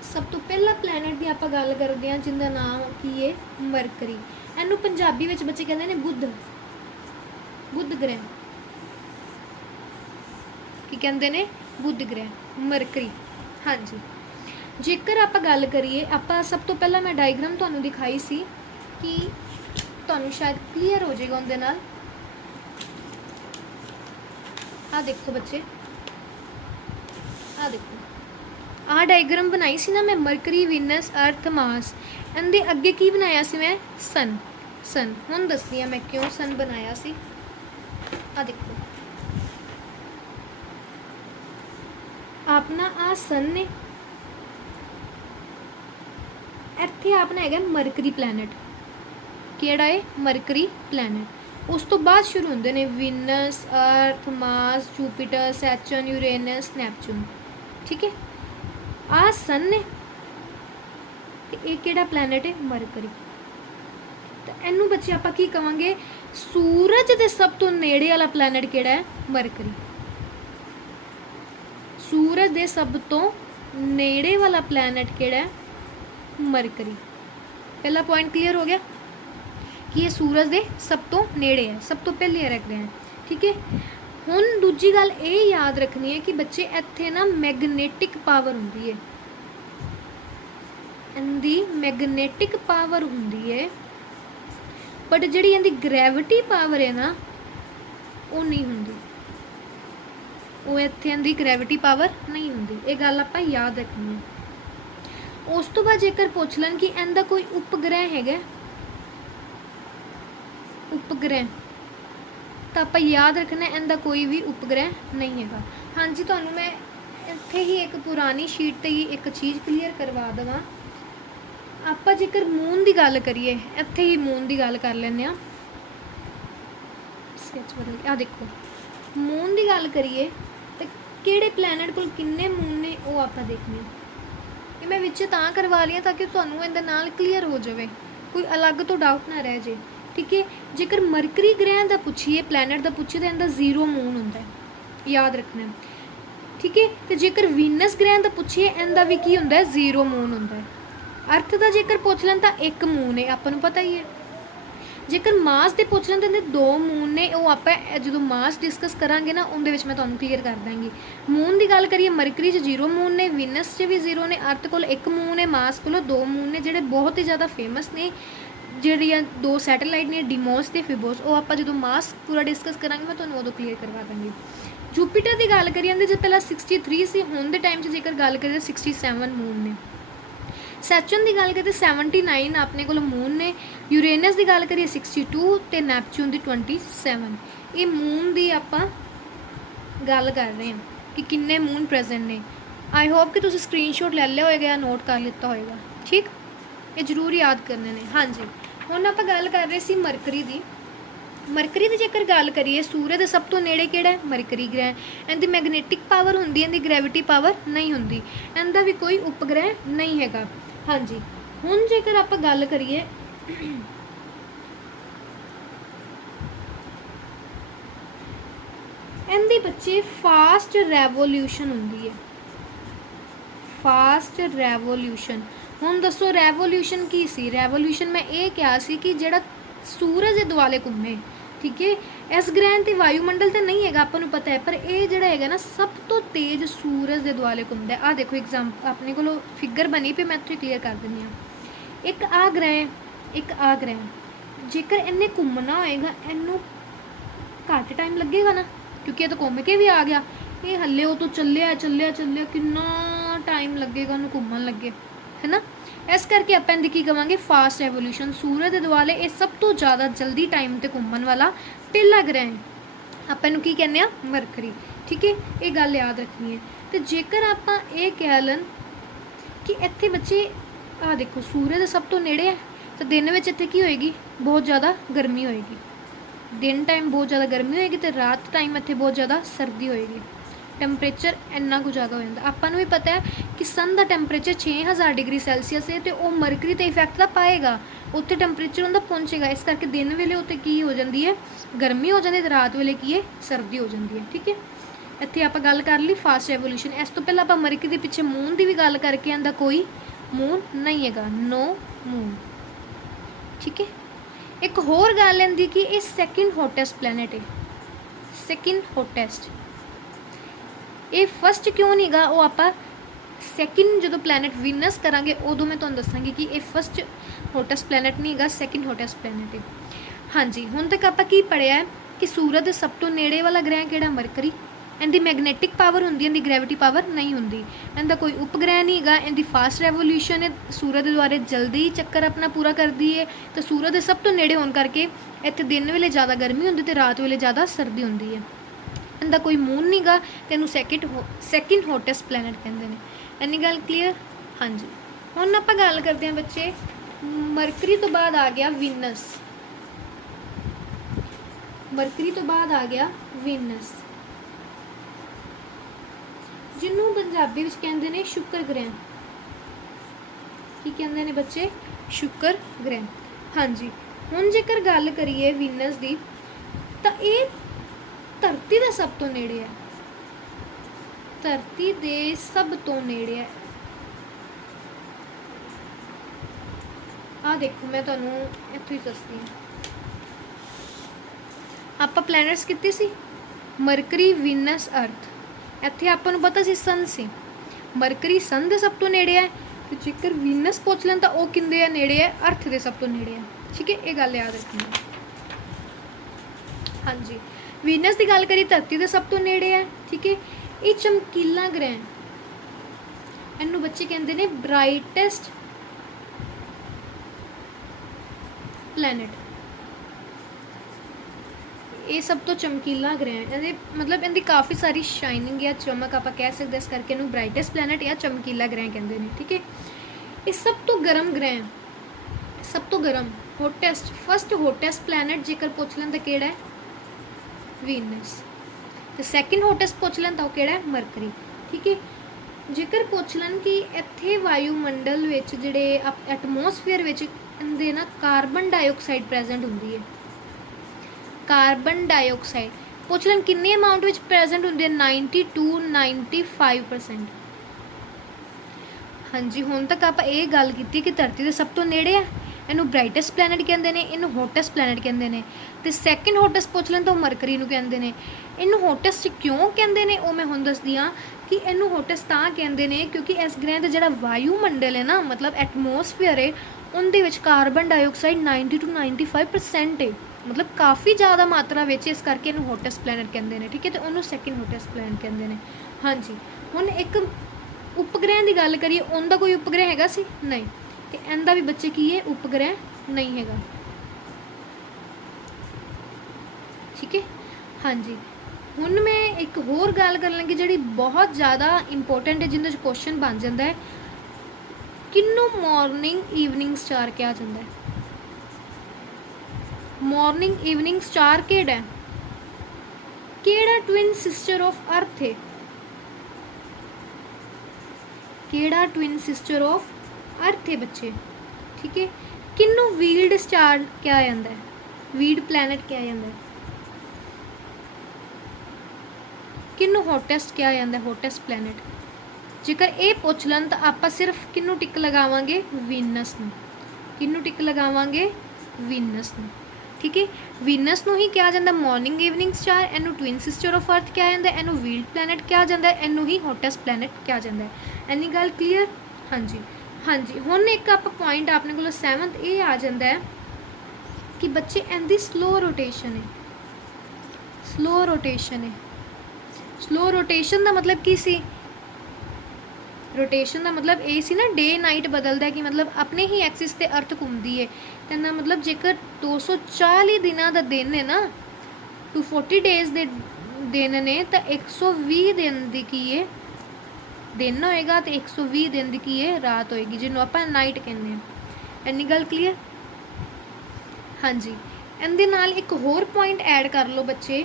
ਸਭ ਤੋਂ ਪਹਿਲਾ ਪਲੈਨਟ ਦੀ ਆਪਾਂ ਗੱਲ ਕਰਦੇ ਹਾਂ ਜਿਹਦਾ ਨਾਮ ਕੀ ਹੈ? ਮਰਕਰੀ। ਇਹਨੂੰ ਪੰਜਾਬੀ ਵਿੱਚ ਬੱਚੇ ਕਹਿੰਦੇ ਨੇ ਬੁੱਧ ਗ੍ਰਹਿ। ਕੀ ਕਹਿੰਦੇ ਨੇ? ਬੁੱਧ ਗ੍ਰਹਿ, ਮਰਕਰੀ। ਹਾਂਜੀ। ਜੇਕਰ ਆਪਾਂ ਗੱਲ ਕਰੀਏ, ਆਪਾਂ ਸਭ ਤੋਂ ਪਹਿਲਾਂ ਮੈਂ ਡਾਇਗਰਾਮ ਤੁਹਾਨੂੰ ਦਿਖਾਈ ਸੀ ਕਿ ਤੁਹਾਨੂੰ ਸ਼ਾਇਦ ਕਲੀਅਰ ਹੋ ਜਾਏਗਾ ਉਹਦੇ ਨਾਲ। ਆਹ ਦੇਖੋ ਬੱਚੇ, ਆਹ ਦੇਖੋ, ਆਹ ਡਾਇਗਰਾਮ ਬਣਾਈ ਸੀ ਨਾ ਮੈਂ, ਮਰਕਰੀ, ਵੀਨਸ, ਅਰਥ, ਮਾਰਸ। ਇਹਦੇ ਅੱਗੇ ਕੀ ਬਣਾਇਆ ਸੀ ਮੈਂ? ਸਨ। ਹੁਣ ਦੱਸਦੀ ਹਾਂ ਮੈਂ ਕਿਉਂ ਸਨ ਬਣਾਇਆ ਸੀ। ਆਹ ਦੇਖੋ, ਆਪਣਾ ਆਹ ਸਨ ਨੇ, ਇੱਥੇ ਆਪਣਾ ਹੈਗਾ ਮਰਕਰੀ ਪਲੈਨਟ। ਕਿਹੜਾ ਹੈ? Mercury planet. ਉਸ ਤੋਂ ਬਾਅਦ ਸ਼ੁਰੂ ਹੁੰਦੇ ਨੇ ਵੀਨਸ, ਅਰਥ, ਮਾਰਸ, ਜੂਪੀਟਰ, ਸੈਚਰਨ, ਯੂਰੇਨਸ, ਨੈਪਚੂਨ। ਠੀਕ ਹੈ। ਆਹ ਸਨ ਨੇ ਤੇ ਇਹ ਕਿਹੜਾ ਪਲੈਨਟ ਹੈ? ਮਰਕਰੀ। ਤਾਂ ਇਹਨੂੰ ਬੱਚੇ ਆਪਾਂ ਕੀ ਕਵਾਂਗੇ? ਸੂਰਜ ਦੇ ਸਭ ਤੋਂ ਨੇੜੇ ਵਾਲਾ ਪਲੈਨਟ ਕਿਹੜਾ ਹੈ? ਮਰਕਰੀ। सूरज दे सब तो नेड़े वाला प्लैनेट किहड़ा है? मरकरी। पहला पॉइंट क्लीयर हो गया कि ये सूरज दे सब तो नेड़े है, सब तो पहले रख रहे हैं, ठीक है। हुण दूजी गल ये याद रखनी है कि बच्चे इत्थे ना मैगनेटिक पावर हुंदी है, इहदी मैगनेटिक पावर हुंदी है, बट जिहड़ी इहदी ग्रैविटी पावर है ना वो नहीं हुंदी, वो इत्थे इहदी ग्रैविटी पावर नहीं हुंदी। ये गल आपां याद रखनी है। उस तो बाद जेकर पुछ लैन कि इहदा कोई उपग्रह हैगा, उपग्रह तो आप याद रखना इनका कोई भी उपग्रह नहीं है। हाँ जी, तो मैं इत्थे ही एक पुरानी शीट पर ही एक चीज़ क्लीयर करवा देवां। आप जेकर मून की गल करिए, इत्थे ही मून की गल कर लैंदे आ, स्कैच बदल आ देखो, मून की गल करिए तो किहड़े प्लैनेट कोल किन्ने मून ने वो आप देखने। ये मैं विच तां करवा लिया ताकि तुहानूं इहदे नाल क्लीयर हो जाए, कोई अलग तो डाउट ना रह जाए, ठीक है। जेकर मरकरी ग्रह का पूछिए, प्लैनेट का पूछिए तो इनका 0 मून होंदा है, याद रखना, ठीक है। तो जेकर वीनस ग्रह का पूछिए इनका भी की होंदा है, 0 मून होंदा है। अर्थ का जेकर पुछ लैन तो 1 मून है, आपां नूं पता ही है। जेकर मास के पुछ लैन तो 2 मून ने, वो आप जो मास डिस्कस करांगे ना उहदे विच मैं तुहानूं क्लीयर कर देंगी। मून की गल करिए, मरकरी 0 मून ने, वीनस भी 0 ने, अर्थ कोल 1 मून है, मास कोल 2 मून ने, जिहड़े बहुत ही ज़्यादा फेमस ने। ਜਿਹੜੀਆਂ 2 सैटेलाइट ने डिमोस ਤੇ ਫਿਬੋਸ, ਉਹ ਆਪਾਂ ਜਦੋਂ मास पूरा डिस्कस करांगे मैं ਤੁਹਾਨੂੰ ਉਦੋਂ क्लीयर करवा ਦਾਂਗੀ। ਜੂਪੀਟਰ की गल करिए ਇਹਦੇ 'ਚ ਪਹਿਲਾਂ 63 ਸੀ, ਹੁਣ ਦੇ टाइम 'ਚ जेकर गल करिए 67 मून ने। सैचर्न की गल करिए 79 अपने को मून ने। यूरेनस की गल करिए 62 तो नैपच्यून की 27। ये मून की आप गल कर रहे हैं कि किन्ने मून प्रेजेंट ने। आई होप कि तुम स्क्रीनशॉट ले लिया होएगा या नोट कर लिता होएगा, ठीक, ये जरूर याद करने ने। हाँ जी, हुण आपां गल कर रहे सी मरकरी की। मरकरी की जेकर गल करिए, सूरज दे सब तो नेड़े किहड़ा है? मरकरी ग्रह। इनकी मैगनेटिक पावर हुंदी है, इनकी ग्रैविटी पावर नहीं हुंदी, इनका भी कोई उपग्रह नहीं हैगा। हाँ जी, हुण जेकर आपां गल करिए इनदी बच्चे फास्ट रेवोल्यूशन हुंदी है, फास्ट रेवोल्यूशन। हुण दसो रेवोल्यूशन की सी? रेवोल्यूशन मैं ये कहा सी कि जिहड़ा सूरज के दुआले घूमे, ठीक है। इस ग्रह ते वायुमंडल तो नहीं है, आपां नूं पता है, पर यह जिहड़ा हैगा ना सब तो तेज़ सूरज के दुआले घूमदा है। आ देखो एग्जाम्पल अपने को फिगर बनी पे, मैं इत्थे क्लीयर कर दिंदी हां। एक आ ग्रह, एक आ ग्रह, जेकर इन्हें घूमना होएगा इनू घट टाइम लगेगा ना, क्योंकि ये तो घूम के भी आ गया, ये हले वो तो चलिया चलिया चलिया, कितना टाइम लगेगा उन्हें घूमन लगे, है ना। इस करके आप इनकी की कहांगे फास्ट रेवोल्यूशन। सूरज के दुआले ये सब तो ज़्यादा जल्दी टाइम ते घूमन वाला पहला ग्रह है, आप इनू की कहने मरकरी, ठीक है। ये गल याद रखनी है। तो जेकर आप ये कह लें कि इत्थे बच्चे आ देखो सूरज सब तो नेड़े है, तो दिन में इत्थे की होएगी? बहुत ज़्यादा गर्मी होएगी, दिन टाइम बहुत ज़्यादा गर्मी होएगी, तो रात टाइम इत्थे बहुत ज़्यादा सर्दी होएगी, टैंपरेचर इन्ना कुछ ज़्यादा हो जाता। आपां नूं भी पता है कि सन का टैंपरेचर 6000 डिग्री सैल्सीयस है, तो वह मरकरी ते इफैक्ट तो पाएगा, उत्थे टैंपरेचर उनका पहुँचेगा। इस करके दिन वेले उत्ते की हो जाती है? गर्मी हो जाती है, रात वेले की है? सर्दी हो जाती है, ठीक है। इत्थे आपां गल कर ली फास्ट रेवोल्यूशन। इस तो पहले आपां मरकरी के पिछे मून की भी गल करके आंदा कोई मून नहीं है, नो मून, ठीक है। एक होर गल आंदी कि ये सैकेंड हॉटेस्ट प्लैनेट है, सैकेंड हॉटेस्ट। ये फस्ट क्यों नहीं गा? वो आप सैकेंड जो प्लैनेट वीनस करांगे उदों मैं तुहानूं दसांगी कि ये फस्ट हॉटेस्ट प्लैनेट नहीं गा, सैकेंड हॉटेस्ट प्लैनेट है। हाँ जी, हुण तक आपां की पढ़िया है कि सूरज दे सब तो नेड़े वाला ग्रह किहड़ा? मरकरी। इनकी मैगनेटिक पावर होंदी, इनकी ग्रैविटी पावर नहीं होंदी, इनका कोई उपग्रह नहीं गा, इनकी फास्ट रेवोल्यूशन है, सूरज के द्वारे जल्दी चक्कर अपना पूरा करती है, तो सूरज के सब तो नेड़े होने करके इत्थे दिन वेले ज़्यादा गर्मी होंदी ते रात वेले ज़्यादा सर्दी होंदी है। इनका कोई मून नहीं गा, तो इनू सैकेंड हॉटेस्ट प्लैनेट कहते हैं। इन्नी गल क्लीयर? हाँ जी, हुण आपां गल करते हैं बच्चे, मरकरी तो बाद आ गया वीनस, मरकरी तो बाद आ गया वीनस, जिन्होंने पंजाबी विच कहंदे ने शुक्र ग्रह। की कहंदे ने बच्चे? शुक्र ग्रह। हाँ जी, हुण जेकर गल करिए वीनस की, तो ये धरती का सब तो नेड़े है, ਧਰਤੀ ਦੇ ਸਭ ਤੋਂ ਨੇੜੇ ਹੈ। ਆ ਦੇਖੋ ਮੈਂ ਤੁਹਾਨੂੰ ਇੱਥੋਂ ਹੀ ਦੱਸਦੀ ਹਾਂ। ਆਪਾਂ ਪਲੈਨਟਸ ਕਿੱਥੇ ਸੀ? ਮਰਕਰੀ, ਵੀਨਸ, ਅਰਥ। ਇੱਥੇ ਆਪਾਂ ਨੂੰ ਪਤਾ ਸੀ ਸਨ ਸੀ। ਮਰਕਰੀ ਸਨ ਦੇ ਸਭ ਤੋਂ ਨੇੜੇ ਹੈ, ਤੇ ਜੇਕਰ ਵੀਨਸ ਪੁੱਛ ਲੈਣ ਤਾਂ ਉਹ ਕਿੰਦੇ ਆ ਨੇੜੇ ਹੈ? ਅਰਥ ਦੇ ਸਭ ਤੋਂ ਨੇੜੇ ਹੈ। ਠੀਕ ਹੈ, ਇਹ ਗੱਲ ਯਾਦ ਰੱਖਣੀ। ਹਾਂਜੀ, ਵੀਨਸ ਦੀ ਗੱਲ ਕਰੀ ਧਰਤੀ ਦੇ ਸਭ ਤੋਂ ਨੇੜੇ ਹੈ। ਠੀਕ ਹੈ, ਇਹ ਚਮਕੀਲਾ ਗ੍ਰਹਿ, ਇਹਨੂੰ ਬੱਚੇ ਕਹਿੰਦੇ ਨੇ ਬ੍ਰਾਈਟੈਸਟ ਪਲੈਨਟ। ਇਹ ਸਭ ਤੋਂ ਚਮਕੀਲਾ ਗ੍ਰਹਿ ਹੈ। ਇਹਦੇ ਮਤਲਬ ਇਹਦੀ ਕਾਫੀ ਸਾਰੀ ਸ਼ਾਈਨਿੰਗ ਜਾਂ ਚਮਕ ਆਪਾਂ ਕਹਿ ਸਕਦੇ, ਇਸ ਕਰਕੇ ਇਹਨੂੰ ਬ੍ਰਾਈਟੈਸਟ ਪਲੈਨਟ ਜਾਂ ਚਮਕੀਲਾ ਗ੍ਰਹਿ ਕਹਿੰਦੇ ਨੇ। ਠੀਕ ਹੈ, ਇਹ ਸਭ ਤੋਂ ਗਰਮ ਗ੍ਰਹਿ, ਸਭ ਤੋਂ ਗਰਮ, ਹੋਟੈਸਟ, ਫਸਟ ਹੋਟੈਸਟ ਪਲੈਨਟ ਜੇਕਰ ਪੁੱਛ ਲੈਣ ਤਾਂ ਕਿਹੜਾ ਹੈ? ਵੀਨਸ। ਤੇ ਸੈਕਿੰਡ ਹੋਟੈਸਟ ਪੁੱਛ ਲੈਣ ਤਾਂ ਉਹ ਕਿਹੜਾ ਹੈ? ਮਰਕਰੀ। ਠੀਕ ਹੈ, ਜੇਕਰ ਪੁੱਛ ਲੈਣ ਕਿ ਇੱਥੇ ਵਾਯੂਮੰਡਲ ਵਿੱਚ ਜਿਹੜੇ ਐਟਮੋਸਫੀਅਰ ਵਿੱਚ ਇਹਦੇ ਨਾ ਕਾਰਬਨ ਡਾਈਆਕਸਾਈਡ ਪ੍ਰੈਜ਼ੈਂਟ ਹੁੰਦੀ ਹੈ। ਕਾਰਬਨ ਡਾਈਆਕਸਾਈਡ ਪੁੱਛ ਲੈਣ ਕਿੰਨੇ ਅਮਾਊਂਟ ਵਿੱਚ ਪ੍ਰੈਜ਼ੈਂਟ ਹੁੰਦੀ ਹੈ? 90 to 95%। ਹਾਂਜੀ, ਹੁਣ ਤੱਕ ਆਪਾਂ ਇਹ ਗੱਲ ਕੀਤੀ ਕਿ ਧਰਤੀ ਦੇ ਸਭ ਤੋਂ ਨੇੜੇ ਹੈ, ਇਹਨੂੰ ਬ੍ਰਾਈਟੈਸਟ ਪਲੈਨਟ ਕਹਿੰਦੇ ਨੇ, ਇਹਨੂੰ ਹੋਟੈਸਟ ਪਲੈਨਟ ਕਹਿੰਦੇ ਨੇ। ਤੇ ਸੈਕਿੰਡ ਹੋਟੈਸਟ ਪੁੱਛ ਲੈਣ ਤਾਂ ਉਹ ਮਰਕਰੀ ਨੂੰ ਕਹਿੰਦੇ ਨੇ। ਇਹਨੂੰ ਹੋਟੈਸਟ ਕਿਉਂ ਕਹਿੰਦੇ ਨੇ ਉਹ ਮੈਂ ਹੁਣ ਦੱਸਦੀ ਹਾਂ ਕਿ ਇਹਨੂੰ ਹੋਟੈਸਟ ਤਾਂ ਕਹਿੰਦੇ ਨੇ ਕਿਉਂਕਿ ਇਸ ਗ੍ਰਹਿ ਦਾ ਜਿਹੜਾ ਵਾਯੂਮੰਡਲ ਹੈ ਨਾ, ਮਤਲਬ ਐਟਮੋਸਫੀਅਰ ਹੈ, ਉਹਦੇ ਵਿੱਚ ਕਾਰਬਨ ਡਾਈਆਕਸਾਈਡ 90 to 95% ਹੈ, ਮਤਲਬ ਕਾਫੀ ਜ਼ਿਆਦਾ ਮਾਤਰਾ ਵਿੱਚ, ਇਸ ਕਰਕੇ ਇਹਨੂੰ ਹੋਟੈਸਟ ਪਲੈਨਟ ਕਹਿੰਦੇ ਨੇ। ਠੀਕ ਹੈ, ਤੇ ਉਹਨੂੰ ਸੈਕਿੰਡ ਹੋਟੈਸਟ ਪਲੈਨਟ ਕਹਿੰਦੇ ਨੇ। ਹਾਂਜੀ, ਹੁਣ ਇੱਕ ਉਪਗ੍ਰਹਿ ਦੀ ਗੱਲ ਕਰੀਏ, ਉਹਦਾ ਕੋਈ ਉਪਗ੍ਰਹਿ ਹੈਗਾ ਸੀ? ਨਹੀਂ। ਤੇ ਇਹਦਾ ਵੀ ਬੱਚੇ ਕੀ ਹੈ? ਉਪਗ੍ਰਹਿ ਨਹੀਂ ਹੈਗਾ। ਠੀਕ ਹੈ, ਹਾਂਜੀ। ਹੁਣ ਮੈਂ ਇੱਕ ਹੋਰ ਗੱਲ ਕਰਨ ਲੱਗੀ ਜਿਹੜੀ ਬਹੁਤ ਜ਼ਿਆਦਾ ਇੰਪੋਰਟੈਂਟ ਹੈ, ਜਿਹਦੇ 'ਚ ਕੁਐਸਚਨ ਬਣ ਜਾਂਦਾ ਹੈ, ਕਿਹਨੂੰ ਮਾਰਨਿੰਗ ਈਵਨਿੰਗ ਸਟਾਰ ਕਿਹਾ ਜਾਂਦਾ ਹੈ? ਮਾਰਨਿੰਗ ਈਵਨਿੰਗ ਸਟਾਰ ਕਿਹੜਾ ਹੈ? ਕਿਹੜਾ ਟਵਿਨ ਸਿਸਟਰ ਆਫ ਅਰਥ ਹੈ? ਕਿਹੜਾ ਟਵਿਨ ਸਿਸਟਰ ਆਫ ਅਰਥ ਹੈ ਬੱਚੇ? ਠੀਕ ਹੈ, ਕਿਹਨੂੰ ਵੀਲਡ ਸਟਾਰ ਕਿਹਾ ਜਾਂਦਾ ਹੈ? ਵੀਲਡ ਪਲੈਨਟ ਕਿਹਾ ਜਾਂਦਾ ਹੈ? ਕਿਹਨੂੰ ਹੋਟੈਸਟ ਕਿਹਾ ਜਾਂਦਾ ਹੈ? ਹੋਟੈਸਟ ਪਲੈਨਟ। ਜੇਕਰ ਇਹ ਪੁੱਛ ਲੈਣ ਤਾਂ ਆਪਾਂ ਸਿਰਫ ਕਿਹਨੂੰ ਟਿਕ ਲਗਾਵਾਂਗੇ? ਵੀਨਸ ਨੂੰ। ਕਿਹਨੂੰ ਟਿਕ ਲਗਾਵਾਂਗੇ? ਵੀਨਸ ਨੂੰ। ਠੀਕ ਹੈ, ਵੀਨਸ ਨੂੰ ਹੀ ਕਿਹਾ ਜਾਂਦਾ ਮਾਰਨਿੰਗ ਈਵਨਿੰਗ ਸਟਾਰ, ਇਹਨੂੰ ਟਵਿਨ ਸਿਸਟਰ ਆਫ ਅਰਥ ਕਿਹਾ ਜਾਂਦਾ, ਇਹਨੂੰ ਵੀਲਡ ਪਲੈਨਟ ਕਿਹਾ ਜਾਂਦਾ, ਇਹਨੂੰ ਹੀ ਹੋਟੈਸਟ ਪਲੈਨਟ ਕਿਹਾ ਜਾਂਦਾ। ਐਨੀ ਗੱਲ ਕਲੀਅਰ? ਹਾਂਜੀ ਹਾਂਜੀ। ਹੁਣ ਇੱਕ ਆਪਾਂ ਪੁਆਇੰਟ ਆਪਣੇ ਕੋਲ 7th ਇਹ ਆ ਜਾਂਦਾ ਹੈ ਕਿ ਬੱਚੇ ਇਹਦੀ ਸਲੋ ਰੋਟੇਸ਼ਨ ਹੈ। ਸਲੋ ਰੋਟੇਸ਼ਨ ਹੈ। ਸਲੋ ਰੋਟੇਸ਼ਨ ਦਾ ਮਤਲਬ ਕੀ ਸੀ? ਰੋਟੇਸ਼ਨ ਦਾ ਮਤਲਬ ਇਹ ਸੀ ਨਾ, ਡੇ ਨਾਈਟ ਬਦਲਦਾ, ਕਿ ਮਤਲਬ ਆਪਣੇ ਹੀ ਐਕਸਿਸ ਤੇ ਅਰਥ ਘੁੰਮਦੀ ਹੈ। ਕਹਿੰਦਾ ਮਤਲਬ ਜੇਕਰ 240 ਦਿਨਾਂ ਦਾ ਦਿਨ ਹੈ ਨਾ, 240 ਡੇਜ਼ ਦੇ ਦਿਨ ਨੇ, ਤਾਂ 120 ਦਿਨ ਦੀ ਕੀ ਹੈ? ਦਿਨ ਹੋਏਗਾ, ਤੇ 120 ਦਿਨ ਦੀ ਕੀ ਹੈ? ਰਾਤ ਹੋਏਗੀ, ਜਿਹਨੂੰ ਆਪਾਂ ਨਾਈਟ ਕਹਿੰਦੇ ਹਾਂ। ਇੰਨੀ ਗੱਲ ਕਲੀਅਰ? ਹਾਂਜੀ। ਇਹਦੇ ਨਾਲ ਇੱਕ ਹੋਰ ਪੁਆਇੰਟ ਐਡ ਕਰ ਲਓ ਬੱਚੇ,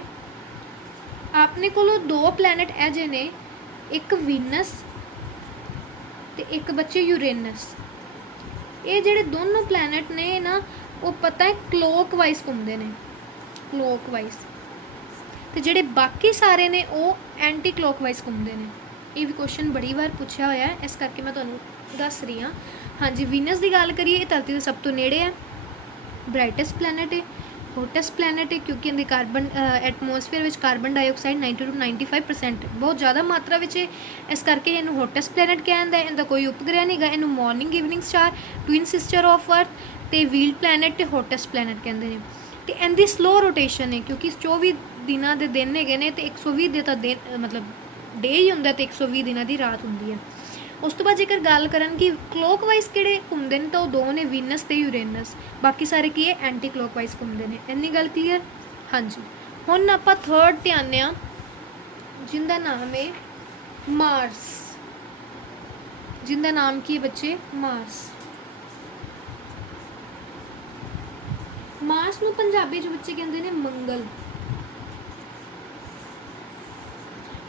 ਆਪਣੇ ਕੋਲੋਂ 2 ਪਲੈਨਟ ਇਹ ਜਿਹੇ ਨੇ, ਇੱਕ ਵੀਨਸ ਤੇ ਇੱਕ ਬੱਚੇ ਯੂਰੇਨਸ। ਇਹ ਜਿਹੜੇ ਦੋਨੋਂ ਪਲੈਨਟ ਨੇ ਨਾ, ਉਹ ਪਤਾ ਹੈ ਕਲੋਕ ਵਾਈਜ਼ ਘੁੰਮਦੇ ਨੇ, ਕਲੋਕ ਵਾਈਜ਼। ਤੇ ਜਿਹੜੇ ਬਾਕੀ ਸਾਰੇ ਨੇ ਉਹ ਐਂਟੀ ਕਲੋਕ ਵਾਈਜ਼ ਘੁੰਮਦੇ ਨੇ। ਇਹ ਵੀ ਕੁਐਸਚਨ ਬੜੀ ਵਾਰ ਪੁੱਛਿਆ ਹੋਇਆ ਹੈ, ਇਸ ਕਰਕੇ ਮੈਂ ਤੁਹਾਨੂੰ ਦੱਸ ਰਹੀ ਹਾਂ। ਹਾਂਜੀ, ਵੀਨਸ ਦੀ ਗੱਲ ਕਰੀਏ, ਇਹ ਧਰਤੀ ਦੇ ਸਭ ਤੋਂ ਨੇੜੇ ਹੈ, ਬ੍ਰਾਈਟੈਸਟ ਪਲੈਨਟ ਹੈ, ਹੋਟੈਸਟ ਪਲੈਨਟ ਹੈ, ਕਿਉਂਕਿ ਇਹਦੀ ਕਾਰਬਨ ਐਟਮੋਸਫੀਅਰ ਵਿੱਚ ਕਾਰਬਨ ਡਾਈਆਕਸਾਈਡ 90 to 95% ਬਹੁਤ ਜ਼ਿਆਦਾ ਮਾਤਰਾ ਵਿੱਚ ਹੈ, ਇਸ ਕਰਕੇ ਇਹਨੂੰ ਹੋਟੈਸਟ ਪਲੈਨਟ ਕਿਹਾ ਜਾਂਦਾ ਹੈ। ਇਹਦਾ ਕੋਈ ਉਪਗ੍ਰਹਿ ਨਹੀਂ ਹੈਗਾ। ਇਹਨੂੰ morning evening star, twin sister of ਅਰਥ ਤੇ ਵੀਲਡ ਪਲੈਨਟ ਤੇ ਹੋਟੈਸਟ ਪਲੈਨਟ ਕਹਿੰਦੇ ਨੇ। ਤੇ ਇਹਦੀ ਸਲੋ ਰੋਟੇਸ਼ਨ ਹੈ, ਕਿਉਂਕਿ 24 ਦਿਨਾਂ ਦੇ ਦਿਨ ਹੈਗੇ ਨੇ, ਤੇ 120 ਦੇ ਤਾਂ ਦਿਨ ਮਤਲਬ ਡੇ ਹੀ ਹੁੰਦਾ, ਤੇ 120 ਦਿਨਾਂ ਦੀ ਰਾਤ ਹੁੰਦੀ ਹੈ। ਉਸ ਤੋਂ ਬਾਅਦ ਜੇਕਰ ਗੱਲ ਕਰਨ ਕਿ ਕਲੋਕ ਵਾਈਜ਼ ਕਿਹੜੇ ਘੁੰਮਦੇ ਨੇ, ਤਾਂ ਉਹ 2 ਨੇ, ਵੀਨਸ ਤੇ ਯੂਰੇਨਸ। ਬਾਕੀ ਸਾਰੇ ਕੀ ਹੈ? ਐਂਟੀ ਕਲੋਕ ਵਾਈਜ਼ ਘੁੰਮਦੇ ਨੇ। ਇੰਨੀ ਗੱਲ ਕਲੀਅਰ? ਹਾਂਜੀ। ਹੁਣ ਆਪਾਂ 3rd ਤੇ ਆਉਂਦੇ ਹਾਂ, ਜਿਹਦਾ ਨਾਮ ਹੈ ਮਾਰਸ। ਜਿਹਦਾ ਨਾਮ ਕੀ ਹੈ ਬੱਚੇ? ਮਾਰਸ। ਮਾਰਸ ਨੂੰ ਪੰਜਾਬੀ 'ਚ ਬੱਚੇ ਕਹਿੰਦੇ ਨੇ ਮੰਗਲ।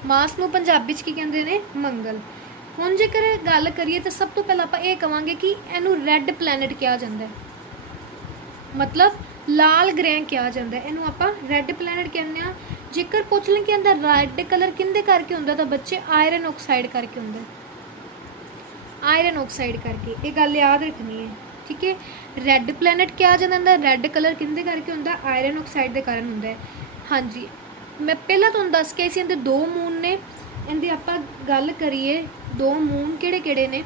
ਮਾਰਸ ਨੂੰ ਪੰਜਾਬੀ 'ਚ ਕੀ ਕਹਿੰਦੇ ਨੇ? ਮੰਗਲ। ਹੁਣ ਜੇਕਰ ਗੱਲ ਕਰੀਏ ਤਾਂ ਸਭ ਤੋਂ ਪਹਿਲਾਂ ਆਪਾਂ ਇਹ ਕਹਾਂਗੇ ਕਿ ਇਹਨੂੰ ਰੈੱਡ ਪਲੈਨਟ ਕਿਹਾ ਜਾਂਦਾ ਹੈ। ਮਤਲਬ ਲਾਲ ਗ੍ਰਹਿ ਕਿਹਾ ਜਾਂਦਾ, ਇਹਨੂੰ ਆਪਾਂ ਰੈੱਡ ਪਲੈਨਟ ਕਹਿੰਦੇ ਆ। ਜੇਕਰ ਪੁੱਛ ਲੈਣ ਕਿ ਇਹਦਾ ਰੈੱਡ ਕਲਰ ਕਿਹਦੇ ਕਰਕੇ ਹੁੰਦਾ ਤਾਂ ਬੱਚੇ ਆਇਰਨ ਆਕਸਾਈਡ ਕਰਕੇ ਹੁੰਦਾ, ਆਇਰਨ ਆਕਸਾਈਡ ਕਰਕੇ। ਇਹ ਗੱਲ याद रखनी है, ठीक है। रैड प्लैनेट क्या आ जाता, रैड कलर किंदे करके होंदा, आयरन ऑक्साइड के कारण होंदा है। हाँ जी, मैं पहला तुहानूं दस के सी इहदे 2 मून ने, इहदी आपां गल करिए 2 मून किहड़े किहड़े ने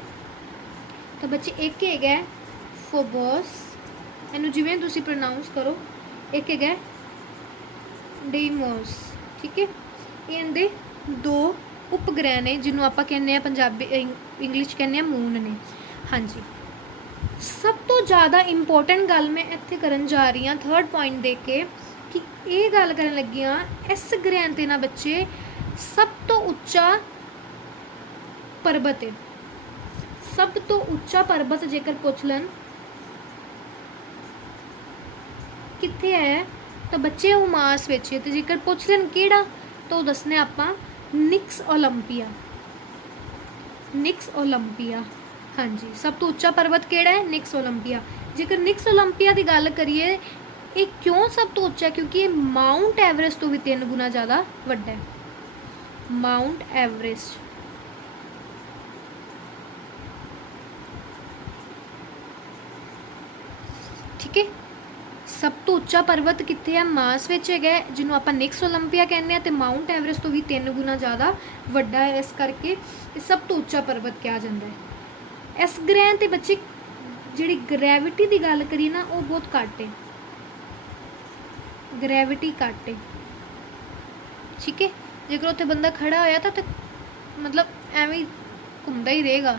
तो बच्चे एक हैगा फोबोस, इहनूं जिवें तुसीं प्रोनाउंस करो, एक हैगा डीमोस, ठीक है। ये इहदे 2 उपग्रह ने जिन्हों आप कहने पंजाबी इंग्लिश कहने मून ने। हाँ जी, सब तो ज़्यादा इंपॉर्टेंट गल मैं इत्थे करन जा रही हाँ 3rd पॉइंट दे के कि ये गल करन लगी हाँ इस ग्रह ते ना बच्चे सब तो उच्चा पर्वत है, सब तो उच्चा पर्वत जेकर पुछ लन कित्थे है तो बच्चे वो मार्स विच है, तो जेकर पुछ लन किहड़ा तो दसने आपां निक्स ओलंपिया, निक्स ओलंपिया। हाँ जी, सब तो उच्चा पर्वत केड़ा है, निक्स ओलंपिया। जेकर निक्स ओलंपिया की गल करिए ये क्यों सब तो उच्चा है, क्योंकि ये माउंट एवरेस्ट तो भी 3 गुना ज़्यादा वड्डा है, माउंट एवरेस्ट। ठीक है, सब तो उच्चा पर्वत कित्थे है, मार्स विच है, जिन्हों आप निक्स ओलंपिया कहने तो माउंट एवरेस्ट तो भी 3 गुना ज़्यादा वड्डा है, इस करके सब तो उच्चा पर्वत कहा जाता है। इस ग्रह ते बच्चे जिहड़ी ग्रैविटी की गल करिए ना वो बहुत घट है, ग्रैविटी घट है, ठीक है। जेकर उत्थे बंदा खड़ा होया तो मतलब एवें घूमदा ही रहेगा,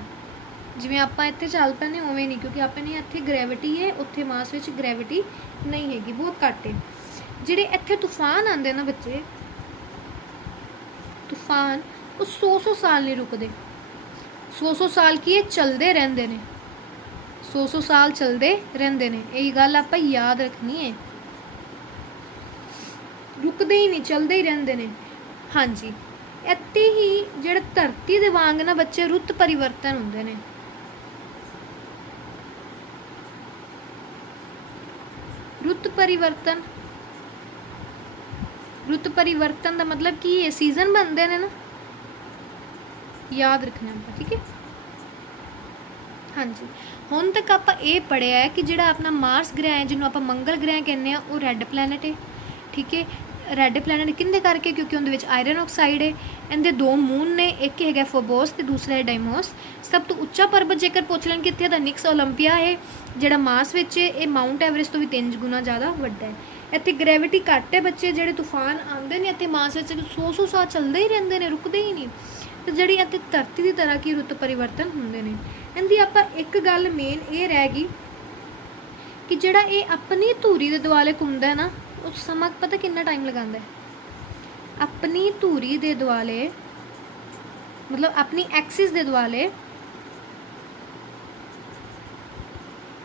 जिवें आपां इत्थे चल पैने उवें नहीं, क्योंकि अपने इत्थे ग्रैविटी है, उत्थे मास विच ग्रैविटी नहीं हैगी, बहुत घट है। जिहड़े इत्थे तूफान आंदे ना बच्चे, तूफान वो 100 साल नहीं रुकते, 100 साल की चलते रहंदे ने, 100 साल चलते रहंदे ने। यही गल आपां याद रखनी है, रुकते ही नहीं, चलते ही रहंदे ने। हाँ जी, इत्ते ही जिहड़े धरती दे वांग ना बच्चे रुत परिवर्तन हुंदे ने, रुत परिवर्तन, रुत परिवर्तन का मतलब कि ये सीजन बनते हैं ना, याद रखना आप, ठीक है। हाँ जी, हुण तक आप ये पढ़िया है कि जिहड़ा अपना मार्स ग्रह है जिन्हों आप मंगल ग्रह कहने वो रैड प्लैनेट है, ठीक है। रैड प्लैनेट किंदे करके, क्योंकि उहदे विच आयरन ऑक्साइड है। इहदे 2 मून ने, एक है फोबोस तो दूसरा है डायमोस। सब तो उच्चा पर्वत जेकर पुछ लैन कित्थे दा निक्स ओलंपिया है, जिहड़ा मार्स विच है, ये माउंट एवरेस्ट तो भी 3 गुना ज़्यादा वड्डा है। इत्थे ग्रैविटी घट है बच्चे, जिहड़े तूफान आते हैं इत्थे मार्स विच 100 साल चलते ही रहंदे ने, रुकते ही नहीं। तो जिहड़ी इत्थे धरती की तरह की रुत परिवर्तन हुंदे ने। इहदी आपां एक गल मेन ये रह गई कि जिहड़ा ये अपनी धूरी दे दुआले घूमदा है ना, उस समा पता कितना टाइम लगाता है, अपनी धूरी दे दुआले मतलब अपनी एक्सिस दे दुआले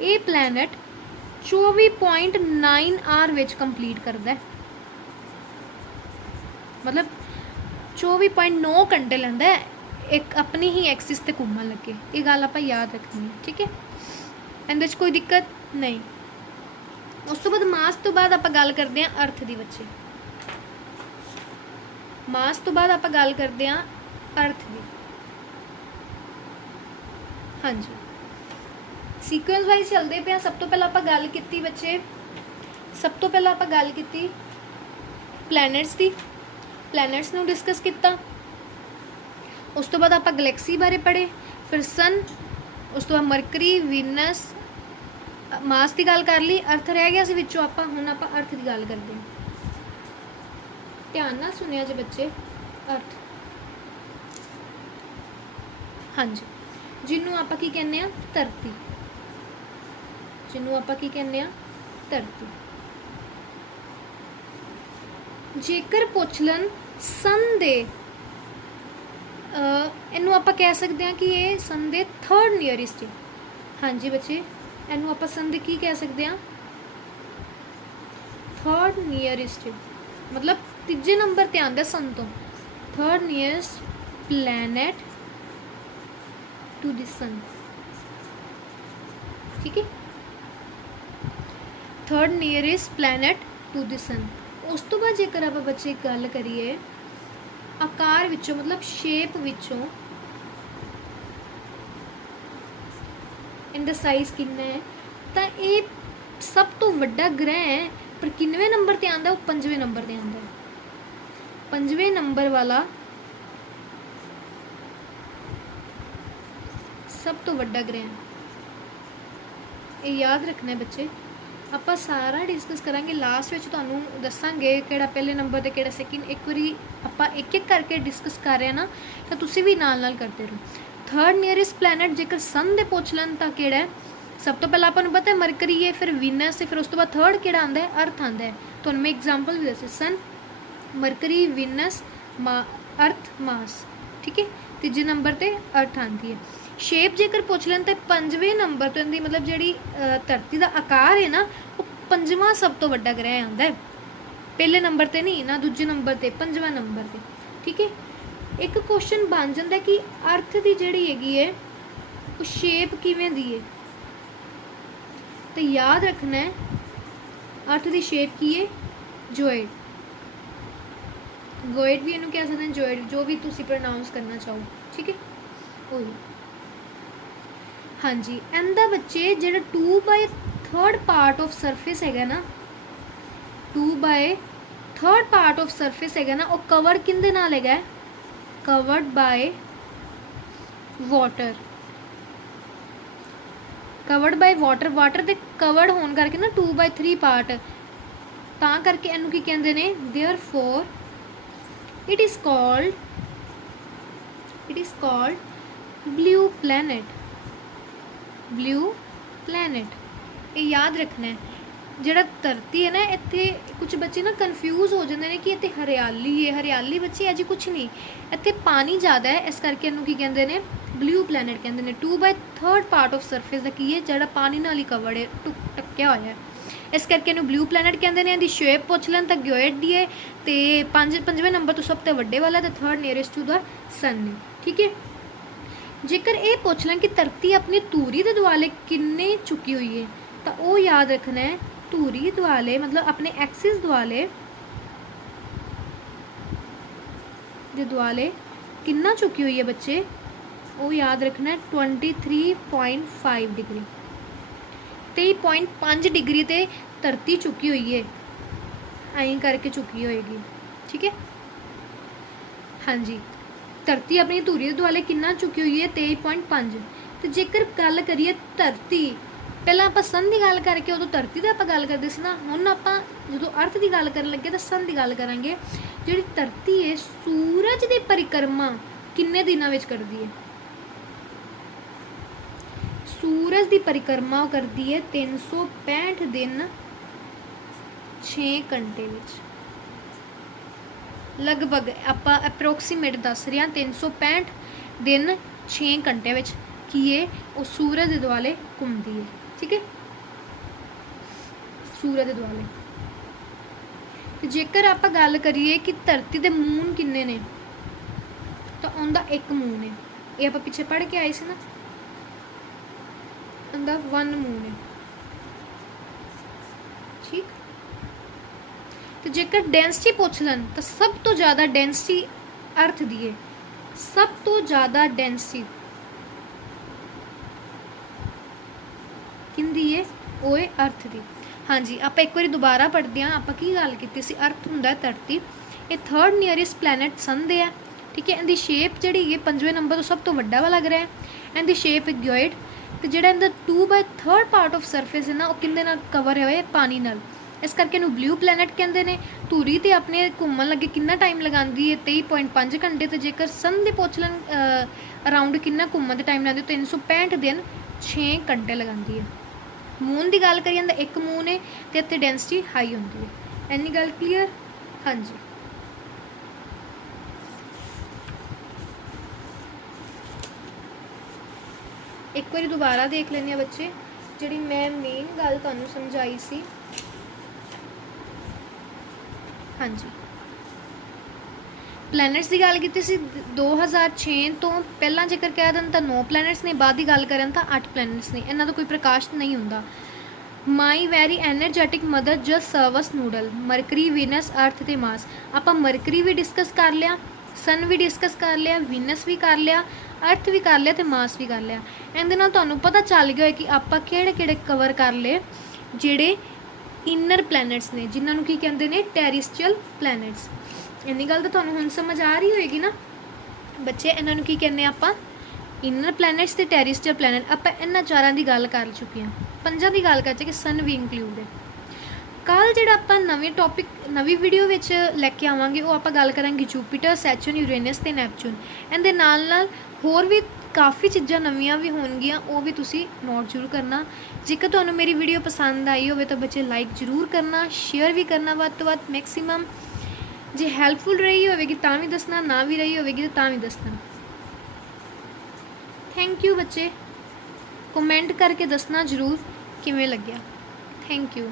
ये प्लैनेट 24.9 आवर विच कंप्लीट करता है, मतलब 24.9 घंटे लैंदा है एक अपनी ही एक्सिस ते घूमन लगे। ये गल आपां याद रखनी है, ठीक है। इहदे च कोई दिक्कत नहीं। उस तो बाद मास तो बाद आप गल करते हैं अर्थ की बच्चे, मास तो बाद आप गल करते हैं अर्थ की। हाँ जी, सीक्वेंस वाइज चलते पे। सब तो पहले आप गल की बच्चे, सब तो पहले आप गल की प्लैनेट्स की, प्लैनेट्स नूं डिस्कस किया। उस तो बाद आप गैलेक्सी बारे पढ़े, फिर सन, उस तो बाद मरकरी, वीनस, मास की गल कर ली, अर्थ रह गया विचों। आप हुण आप अर्थ की गल करते हैं, ध्यान नाल सुनिया जे बच्चे। अर्थ, हाँ जी, जिन्हों आप की कहने धरती, जिन्हों आप की कहने धरती। जेकर पुछ लन सन दे, इनू आप कह सकते हैं कि ये सन दे 3rd नीयरेस्ट है। हाँ जी बच्चे, इनू आप सन दे की कह सकते हैं, 3rd नीयरेस्ट है, मतलब 3जे नंबर ते आंदा सन तो, 3rd nearest planet to the sun, ठीक है। Third nearest planet to the sun. ਉਸ ਤੋਂ ਬਾਅਦ ਜੇਕਰ ਆਪਾਂ ਬੱਚੇ ਗੱਲ ਕਰੀਏ ਆਕਾਰ ਵਿੱਚੋਂ मतलब ਸ਼ੇਪ ਵਿੱਚੋਂ ਇਹਦਾ ਸਾਈਜ਼ ਕਿੰਨਾ ਹੈ, ਤਾਂ ਇਹ ਸਭ ਤੋਂ ਵੱਡਾ ਗ੍ਰਹਿ ਹੈ, ਪਰ ਕਿੰਨਵੇਂ ਨੰਬਰ ਤੇ ਆਂਦਾ? ਉਹ 5ਵੇਂ ਨੰਬਰ ਤੇ ਆਂਦਾ ਹੈ। 5ਵੇਂ ਨੰਬਰ ਵਾਲਾ ਸਭ ਤੋਂ ਵੱਡਾ ਗ੍ਰਹਿ। ਇਹ ਯਾਦ ਰੱਖਣਾ ਹੈ ਬੱਚੇ। ਆਪਾਂ ਸਾਰਾ ਡਿਸਕਸ ਕਰਾਂਗੇ, ਲਾਸਟ ਵਿੱਚ ਤੁਹਾਨੂੰ ਦੱਸਾਂਗੇ ਕਿਹੜਾ ਪਹਿਲੇ ਨੰਬਰ ਤੇ ਕਿਹੜਾ ਸੈਕਿੰਡ। ਇੱਕ ਵਾਰੀ ਆਪਾਂ ਇੱਕ ਇੱਕ ਕਰਕੇ ਡਿਸਕਸ ਕਰ ਰਹੇ ਹਾਂ ਨਾ, ਤਾਂ ਤੁਸੀਂ ਵੀ ਨਾਲ ਨਾਲ ਕਰਦੇ ਰਹੋ। ਥਰਡ ਨੀਅਰੈਸਟ ਪਲੈਨਟ ਜੇਕਰ ਸਨ ਦੇ ਪੁੱਛ ਲੈਣ ਤਾਂ ਕਿਹੜਾ ਹੈ? ਸਭ ਤੋਂ ਪਹਿਲਾਂ ਆਪਾਂ ਨੂੰ ਪਤਾ ਹੈ ਮਰਕਰੀ ਹੈ, ਫਿਰ ਵੀਨਸ ਹੈ, ਫਿਰ ਉਸ ਤੋਂ ਬਾਅਦ ਥਰਡ ਕਿਹੜਾ ਆਉਂਦਾ ਹੈ? ਅਰਥ ਆਉਂਦਾ ਹੈ। ਤੁਹਾਨੂੰ ਮੈਂ ਐਗਜ਼ਾਮਪਲ ਵੀ ਦੱਸੇ, ਸਨ, ਮਰਕਰੀ, ਵੀਨਸ, ਅਰਥ, ਮਾਸ। ਠੀਕ ਹੈ, ਤੀਜੇ ਨੰਬਰ ਤੇ ਅਰਥ ਆਉਂਦੀ ਹੈ। ਸ਼ੇਪ ਜੇਕਰ ਪੁੱਛ ਲੈਣ ਤਾਂ 5ਵੇਂ ਨੰਬਰ ਤੋਂ ਇਹਦੀ मतलब ਜਿਹੜੀ ਧਰਤੀ ਦਾ ਆਕਾਰ ਹੈ ਨਾ, ਉਹ 5ਵਾਂ ਸਭ ਤੋਂ ਵੱਡਾ ਗ੍ਰਹਿ ਆਉਂਦਾ ਹੈ। ਪਹਿਲੇ ਨੰਬਰ ਤੇ ਨਹੀਂ ਨਾ, ਦੂਜੇ ਨੰਬਰ ਤੇ, 5ਵਾਂ ਨੰਬਰ ਤੇ। ਠੀਕ ਹੈ, ਇੱਕ ਕੁਐਸਚਨ ਬਣ ਜਾਂਦਾ ਕਿ ਅਰਥ ਦੀ ਜਿਹੜੀ ਹੈਗੀ ਹੈ ਉਹ ਸ਼ੇਪ ਕਿਵੇਂ ਦੀ ਹੈ, ਤਾਂ ਯਾਦ ਰੱਖਣਾ ਹੈ ਅਰਥ ਦੀ ਸ਼ੇਪ ਕੀ ਹੈ? ਜੋਇਡ। ਗੋਇਡ ਵੀ ਇਹਨੂੰ ਕਹਿ ਸਕਦੇ ਹਾਂ, ਜੋਇਡ, ਜੋ ਵੀ ਤੁਸੀਂ ਪ੍ਰੋਨਾਊਂਸ ਕਰਨਾ ਚਾਹੋ। ਠੀਕ ਹੈ, ਉਹੀ। ਹਾਂਜੀ, ਇਹਦਾ ਬੱਚੇ ਜਿਹੜਾ 2/3 ਪਾਰਟ ਆਫ ਸਰਫੇਸ ਹੈਗਾ ਨਾ, 2/3 ਪਾਰਟ ਆਫ ਸਰਫੇਸ ਹੈਗਾ ਨਾ, ਉਹ ਕਵਰ ਕਿੰਦੇ ਨਾਲ ਹੈਗਾ? Covered ਬਾय water. Covered ਬਾय water. Water ਦੇ ਕਵਰਡ ਹੋਣ ਕਰਕੇ ਨਾ 2/3 ਪਾਰਟ, ਤਾਂ ਕਰਕੇ ਇਹਨੂੰ ਕੀ ਕਹਿੰਦੇ ਨੇ? Therefore it is called blue planet। Blue planet. ये याद रखना है। ਜਿਹੜਾ ਧਰਤੀ ਹੈ ਨਾ, ਇੱਥੇ ਕੁਝ ਬੱਚੇ ਨਾ ਕਨਫਿਊਜ਼ ਹੋ ਜਾਂਦੇ ਨੇ ਕਿ ਇੱਥੇ ਹਰਿਆਲੀ ਹੈ। ਹਰਿਆਲੀ ਬੱਚੇ ਅਜੇ ਕੁਛ ਨਹੀਂ, ਇੱਥੇ ਪਾਣੀ ਜ਼ਿਆਦਾ ਹੈ, ਇਸ ਕਰਕੇ ਇਹਨੂੰ ਕੀ ਕਹਿੰਦੇ ਨੇ? ਬਲੂ ਪਲੈਨਟ ਕਹਿੰਦੇ ਨੇ। 2/3 ਪਾਰਟ ਆਫ ਸਰਫੇਸ ਦਾ ਕੀ ਹੈ? ਜਿਹੜਾ ਪਾਣੀ ਨਾਲ ਹੀ ਕਵਰਡ ਹੈ, ਟੱਕਿਆ ਹੋਇਆ ਹੈ, ਇਸ ਕਰਕੇ ਇਹਨੂੰ ਬਲੂ ਪਲੈਨਟ ਕਹਿੰਦੇ ਨੇ। ਇਹਦੀ ਸ਼ੇਪ ਪੁੱਛ ਲੈਣ ਤਾਂ ਗਿਓਇਡ ਦੀ ਹੈ, ਤੇ 5ਵੇਂ ਨੰਬਰ ਤੋਂ ਸਭ ਤੋਂ ਵੱਡੇ ਵਾਲਾ ਤੇ ਥਰਡ ਨੀਅਰੈਸਟ ਟੂ ਦ सन ਨੇ। ਠੀਕ ਹੈ, ਜੇਕਰ ਇਹ ਪੁੱਛ ਲੈਣ ਕਿ ਧਰਤੀ ਆਪਣੀ ਧੂਰੀ ਦੇ ਦੁਆਲੇ ਕਿੰਨੇ ਝੁਕੀ ਹੋਈ ਹੈ, ਤਾਂ ਉਹ ਯਾਦ ਰੱਖਣਾ ਹੈ ਧੂਰੀ ਦੁਆਲੇ मतलब अपने एक्सिस दुआले कितना चुकी हुई है बच्चे? वो याद रखना है 23.5 डिग्री। 23.5 डिग्री ते धरती चुकी हुई है, आई करके चुकी होएगी। ठीक है, हाँ जी, धरती अपनी धूरी दुआले कितना चुकी हुई है? 23.5। तो जेकर गल करिए धरती, ਪਹਿਲਾਂ ਆਪਾਂ ਸਨ ਦੀ ਗੱਲ ਕਰਕੇ ਉਦੋਂ ਧਰਤੀ ਦੀ ਆਪਾਂ ਗੱਲ ਕਰਦੇ ਸੀ ਨਾ, ਹੁਣ ਆਪਾਂ ਜਦੋਂ ਅਰਥ ਦੀ ਗੱਲ ਕਰਨ ਲੱਗੇ ਤਾਂ ਸਨ ਦੀ ਗੱਲ ਕਰਾਂਗੇ। ਜਿਹੜੀ ਧਰਤੀ ਹੈ ਸੂਰਜ ਦੀ ਪਰਿਕਰਮਾ ਕਿੰਨੇ ਦਿਨਾਂ ਵਿੱਚ ਕਰਦੀ ਹੈ? ਸੂਰਜ ਦੀ ਪਰਿਕਰਮਾ ਉਹ ਕਰਦੀ ਹੈ 365 ਦਿਨ 6 ਘੰਟੇ ਵਿੱਚ। ਲਗਭਗ ਆਪਾਂ ਅਪਰੋਕਸੀਮੇਟ ਦੱਸ ਰਹੇ ਹਾਂ, 365 ਦਿਨ 6 ਘੰਟੇ ਵਿੱਚ ਕੀ ਹੈ ਉਹ ਸੂਰਜ ਦੇ ਦੁਆਲੇ ਘੁੰਮਦੀ ਹੈ। ठीक है, सूरज के दुआले। तो जेकर आप गल करिए कि धरती के मून किन्ने ने, तो उनका एक मून है। ये आप पिछे पढ़ के आए से ना, उनका 1 मून है। ठीक, तो जेकर डेंसिटी पूछ लें तो सब तो ज़्यादा डेंसिटी अर्थ दी है। सब तो ज़्यादा डेंसिटी किंदी है? वो है अर्थ दी। हाँ जी, आप एक बार दोबारा पढ़ते हैं। आप की गल की सी, अर्थ हुंदा धरती, ये थर्ड नीयरैसट प्लैनेट सन दे है। ठीक है, इनकी शेप जी है 5वें नंबर तो सब तो वड्डा वाला ग्रह है। इनकी शेप है ग्योइड। तो जो इनका 2/3 पार्ट ऑफ सरफेस है ना, वो किंदे नाल कवर है? पानी नाल। इस करके इन्हूं ब्लू प्लैनेट कहते हैं। धूरी तो अपने घूमन लगे कितना टाइम लगाती है? 23.5 घंटे। तो जेकर सन दे पुछ लैन अराउंड कितना घूमन का टाइम लगाती है? 365 दिन 6 घंटे लगाती है। मून की गल करिए तो एक मून है, तो इतने डेंसिटी हाई होती है। इन्नी गल क्लीयर? हाँ जी, एक बार दोबारा देख लें बच्चे, जी मैं मेन गल तुहानूं समझाई सी। हाँ जी, प्लैनेट्स की गल की 2006 तो पहला जेकर कह दें तो 9 प्लैनेट्स ने, बाद की गल करें तो 8 प्लैनेट्स ने। इन्हों का कोई प्रकाश नहीं होंदा। ਮਾਈ ਵੈਰੀ ਐਨਰਜੈਟਿਕ ਮਦਰ ਜਸਟ ਸਰਵ ਅਸ ਨੂਡਲ। ਮਰਕਰੀ, ਵੀਨਸ, ਅਰਥ ਤੇ ਮਾਸ। ਆਪਾਂ ਮਰਕਰੀ ਵੀ ਡਿਸਕਸ ਕਰ ਲਿਆ, ਸਨ ਵੀ ਡਿਸਕਸ ਕਰ ਲਿਆ, ਵੀਨਸ ਵੀ ਕਰ ਲਿਆ, ਅਰਥ ਵੀ ਕਰ ਲਿਆ ਤੇ ਮਾਸ ਵੀ ਕਰ ਲਿਆ। ਇਹਦੇ ਨਾਲ ਤੁਹਾਨੂੰ ਪਤਾ ਚੱਲ ਗਿਆ ਕਿ ਆਪਾਂ ਕਿਹੜੇ ਕਿਹੜੇ ਕਵਰ ਕਰ ਲਏ ਜਿਹੜੇ ਇਨਰ ਪਲੈਨਟਸ ਨੇ, ਜਿਨ੍ਹਾਂ ਨੂੰ ਕੀ ਕਹਿੰਦੇ ਨੇ, ਟੈਰਿਸਟਰੀਅਲ ਪਲੈਨਟਸ। ਇੰਨੀ ਗੱਲ ਤਾਂ ਤੁਹਾਨੂੰ ਹੁਣ ਸਮਝ ਆ ਰਹੀ ਹੋਏਗੀ ਨਾ ਬੱਚੇ। ਇਹਨਾਂ ਨੂੰ ਕੀ ਕਹਿੰਦੇ ਆਪਾਂ, ਇਨਰ ਪਲੈਨਟਸ ਤੇ ਟੈਰਿਸਟਰੀਅਲ ਪਲੈਨਟ। ਆਪਾਂ ਇਹਨਾਂ ਚਾਰਾਂ ਦੀ ਗੱਲ ਕਰ ਚੁੱਕੇ ਹਾਂ, ਪੰਜਾਂ ਦੀ ਗੱਲ ਕਰ ਚੁੱਕੇ, ਸਨ ਵੀ ਇੰਕਲੂਡ ਹੈ। ਕੱਲ੍ਹ ਜਿਹੜਾ ਆਪਾਂ ਨਵੇਂ ਟੌਪਿਕ ਨਵੀਂ ਵੀਡੀਓ ਵਿੱਚ ਲੈ ਕੇ ਆਵਾਂਗੇ ਉਹ ਆਪਾਂ ਗੱਲ ਕਰਾਂਗੇ ਜੂਪੀਟਰ, ਸੈਚਰਨ, ਯੂਰੇਨਸ ਤੇ ਨੈਪਚੂਨ। ਇਹਦੇ ਨਾਲ ਨਾਲ ਹੋਰ ਵੀ ਕਾफ़ੀ ਚੀਜ਼ਾਂ ਨਵੀਆਂ ਵੀ ਹੋਣਗੀਆਂ, ਉਹ ਵੀ ਤੁਸੀਂ ਨੋਟ ਜ਼ਰੂਰ ਕਰਨਾ। ਜੇਕਰ ਤੁਹਾਨੂੰ ਮੇਰੀ ਵੀਡੀਓ ਪਸੰਦ ਆਈ ਹੋਵੇ ਤਾਂ ਬੱਚੇ ਲਾਈਕ ਜ਼ਰੂਰ ਕਰਨਾ, ਸ਼ੇਅਰ ਵੀ ਕਰਨਾ ਵੱਧ ਤੋਂ ਵੱਧ ਮੈਕਸੀਮਮ। ਜੇ ਹੈਲਪਫੁਲ ਰਹੀ ਹੋਵੇਗੀ ਤਾਂ ਵੀ ਦੱਸਣਾ, ਨਾ ਵੀ ਰਹੀ ਹੋਵੇਗੀ ਤਾਂ ਵੀ ਦੱਸਣਾ। ਥੈਂਕ ਯੂ ਬੱਚੇ, ਕਮੈਂਟ ਕਰਕੇ ਦੱਸਣਾ ਜ਼ਰੂਰ ਕਿਵੇਂ ਲੱਗਿਆ। Thank you.